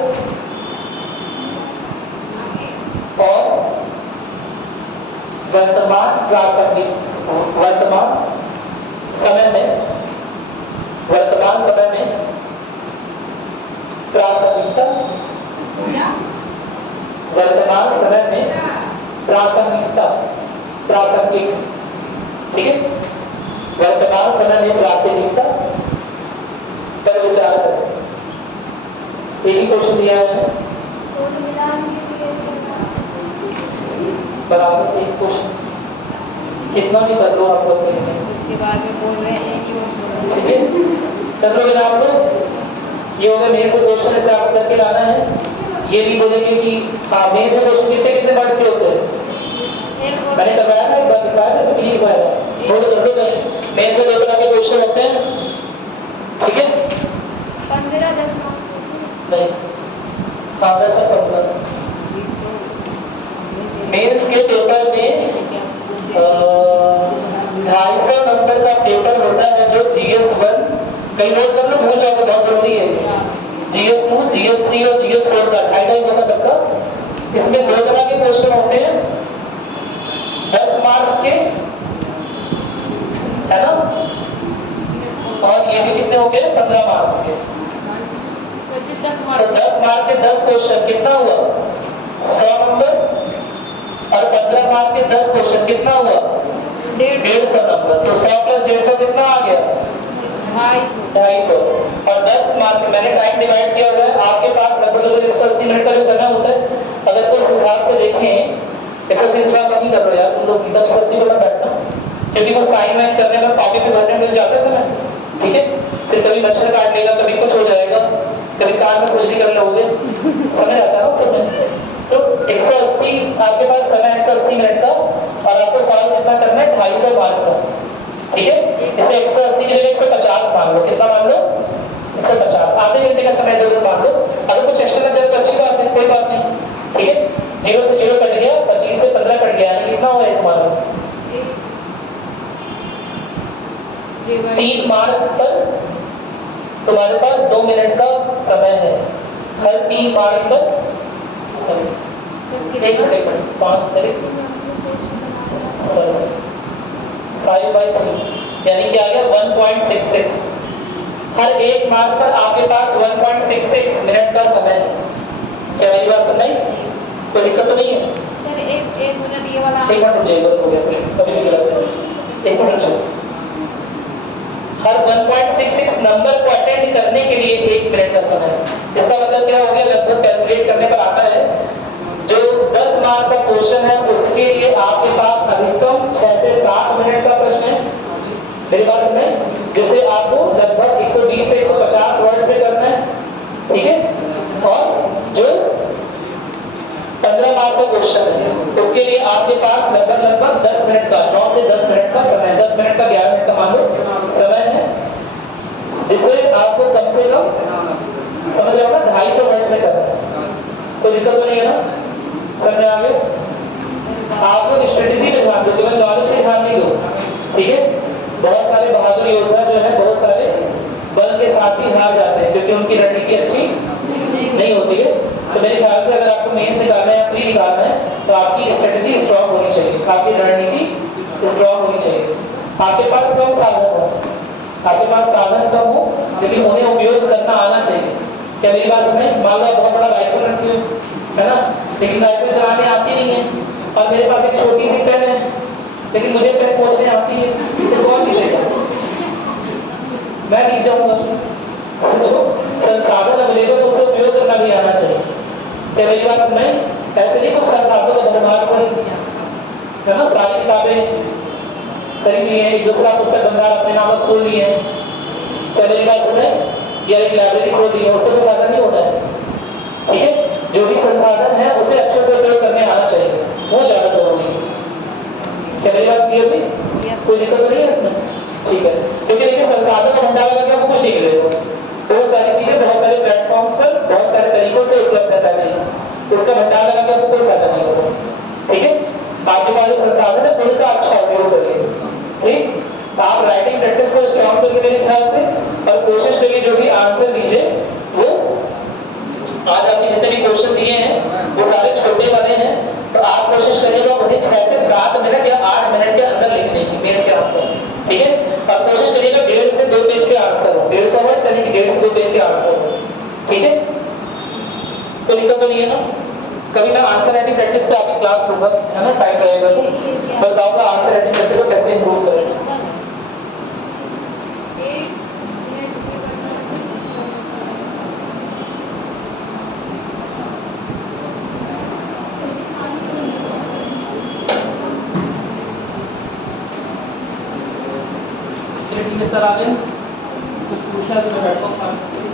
और वर्तमान समय में प्रासंगिक, ठीक है, वर्तमान समय में प्रासंगिकता पर विचार करें। एक ही क्वेश्चन दिया है बराबर एक क्वेश्चन, कितना भी कर लो आप लोग, उसके बाद में बोल रहे हैं ठीक है, कर लोगे ना आप लोग। ये होगा मेन से क्वेश्चन, ऐसे आप करके लाना है। ये नहीं बोलेंगे कि हाँ मेन से क्वेश्चन कितने कितने वर्ड्स के होते हैं, मैंने करवाया ना एक बार, दिखाया था सब यही हुआ थोड़ा कर दो नहीं। मेन से 2 तरह के क्वेश्चन होते हैं, ठीक है, 15-10 नहीं, हाँ 10 और 15। मेंस के पेपर में 250 नंबर का पेपर होता है जो GS1, कई लोग सब लोग भूल जाते, बहुत जरूरी है। GS2, GS3 और GS4 का 250 होगा सबका। इसमें 2 तरह के क्वेश्चन होते हैं, 10 मार्क्स के, है ना, और ये भी कितने हो गए 15 मार्क्स के। तो 10 मार्क के 10 क्वेश्चन कितना हुआ 100 नंबर, और 15 मार्क के 10 क्वेश्चन कितना हुआ 150 नंबर। तो 100 प्लस 150 कितना आ गया 250। और 10 मार्क मैंने टाइम डिवाइड किया हुआ है, आपके पास लगभग 180 मिनट का जो समय होता है, अगर उस हिसाब से देखें, 180 थोड़ा कम ही कर लो यार तुम लोग, एकदम 180 पर बैठना, क्योंकि वो साइन वाइन करने में कॉपी पे भरने मिल जाते समय, ठीक है, फिर कभी मच्छर काट लेगा, कभी कुछ हो जाएगा, कभी कान में खुजली कर लोगे, समय आता है ना समय। तो 180 आपके पास समय 180 मिनट का, और आपको सवाल कितना करना है 250 मार्क का, ठीक है। इसे 180 के लिए 150 मान लो, कितना मान लो 150, आधे घंटे का समय जरूर मान लो। अगर कुछ एक्स्ट्रा लग जाए तो अच्छी बात है, कोई बात नहीं, ठीक है। 0 से 0 कट गया, 25 से 15 कट गया, यानी कितना हुआ है तुम्हारा 3 मार्क पर तुम्हारे पास 2 मिनट का समय है, हर 3 मार्क पर समय। एक मिनट 5 तारीख 5/3 यानी कि आ गया 1.66। हर 1 मार्क पर आपके पास 1.66 मिनट का समय है। क्या मेरी बात समझ आई? कोई दिक्कत तो नहीं है? सर एक मिनट ये वाला 1 मिनट रुकिए, गलत हो गया, कभी भी गलत है, 1 मिनट रुकिए। हर 1.66 नंबर को अटेंड करने के लिए 1 मिनट का समय है। इसका मतलब क्या हो गया, लगभग कैलकुलेट करने पर आता है, जो 10 मार्क का क्वेश्चन है उसके लिए आपके पास अधिकतम 6 से 7 मिनट का प्रश्न है, मेरी बात समझे, जिसे आपको लगभग 120 से 150 वर्ड्स में करना है, ठीक है। और जो 15 मार्क का क्वेश्चन है उसके लिए आपके पास लगभग 10 मिनट का, 9 से 10 मिनट का समय, 10 मिनट का 11 मिनट का मान लो समय है, जिसे आपको कम से कम समझ रहे हो ना 250 वर्ड्स में करना है। कोई दिक्कत तो नहीं है ना, समझ में आ गया? आप लोग स्ट्रेटेजी पे ध्यान दो, केवल नॉलेज पे ध्यान नहीं दो, ठीक है। बहुत सारे बहादुर योद्धा जो है बहुत सारे बल के साथ भी हार जाते हैं क्योंकि उनकी रणनीति अच्छी नहीं होती है। तो मेरे ख्याल से अगर आपको मेंस निकालना है या प्री निकालना है तो आपकी स्ट्रेटेजी स्ट्रांग होनी चाहिए, आपकी रणनीति स्ट्रांग होनी चाहिए। आपके पास कम साधन हो, आपके पास साधन कम हो लेकिन उन्हें उपयोग करना आना चाहिए। क्या मेरी बात समझे? मान लो बहुत बड़ा राइफल रखी हो, है ना, लेकिन राइफल चलाने आती नहीं है, और मेरे पास एक छोटी सी पेन है लेकिन मुझे पेन पहुंचने आती है, तो कौन जीतेगा? मैं जीत जाऊंगा। जो संसाधन अवेलेबल उसे उपयोग करना भी आना चाहिए। क्या मेरी बात समझे? ऐसे नहीं कुछ संसाधनों का भरमार करें, है ना, सारी किताबें खरीद ली है, एक दूसरा पुस्तक भंडार अपने नाम पर खोल लिए हैं, क्या मेरी बात समझे, या एक लाइब्रेरी खोल दी है, उससे कोई फायदा नहीं होता है, ठीक है। जो भी संसाधन है उसे अच्छे से उपयोग करने आना चाहिए, वो ज्यादा जरूरी है। क्या मेरी बात क्लियर थी? कोई दिक्कत तो नहीं है इसमें? ठीक है, क्योंकि देखिए संसाधन का भंडार लगा के आपको कुछ नहीं मिलेगा, बहुत सारी चीजें बहुत सारे प्लेटफॉर्म्स पर बहुत सारे तरीकों से उपलब्ध है पहले ही, उसका भंडार लगा के आपको कोई फायदा नहीं होगा, ठीक है। आपके पास जो संसाधन है उनका अच्छा उपयोग करिए, ठीक। आप राइटिंग प्रैक्टिस को स्ट्रॉन्ग करिए मेरे ख्याल से, और कोशिश करिए जो भी आंसर दीजिए वो आज आपके जितने भी क्वेश्चन दिए हैं वो सारे छोटे वाले हैं, तो आप कोशिश करिएगा उन्हें 6 से 7 मिनट या 8 मिनट के अंदर लिखने की मेंस के आंसर, ठीक है। और कोशिश करिएगा 1.5 से 2 पेज के आंसर हो, 150 वर्ड यानी कि 1.5 से 2 पेज के आंसर हो, ठीक है। कोई दिक्कत तो नहीं है ना? कभी मैं आंसर राइटिंग प्रैक्टिस पे आपकी क्लास लूंगा, है ना, टाइम रहेगा तो बताऊंगा आंसर राइटिंग प्रैक्टिस को कैसे इंप्रूव करें। चलिए ठीक है सर, आ गए कुछ पूछना है तो मैं बैठता हूँ।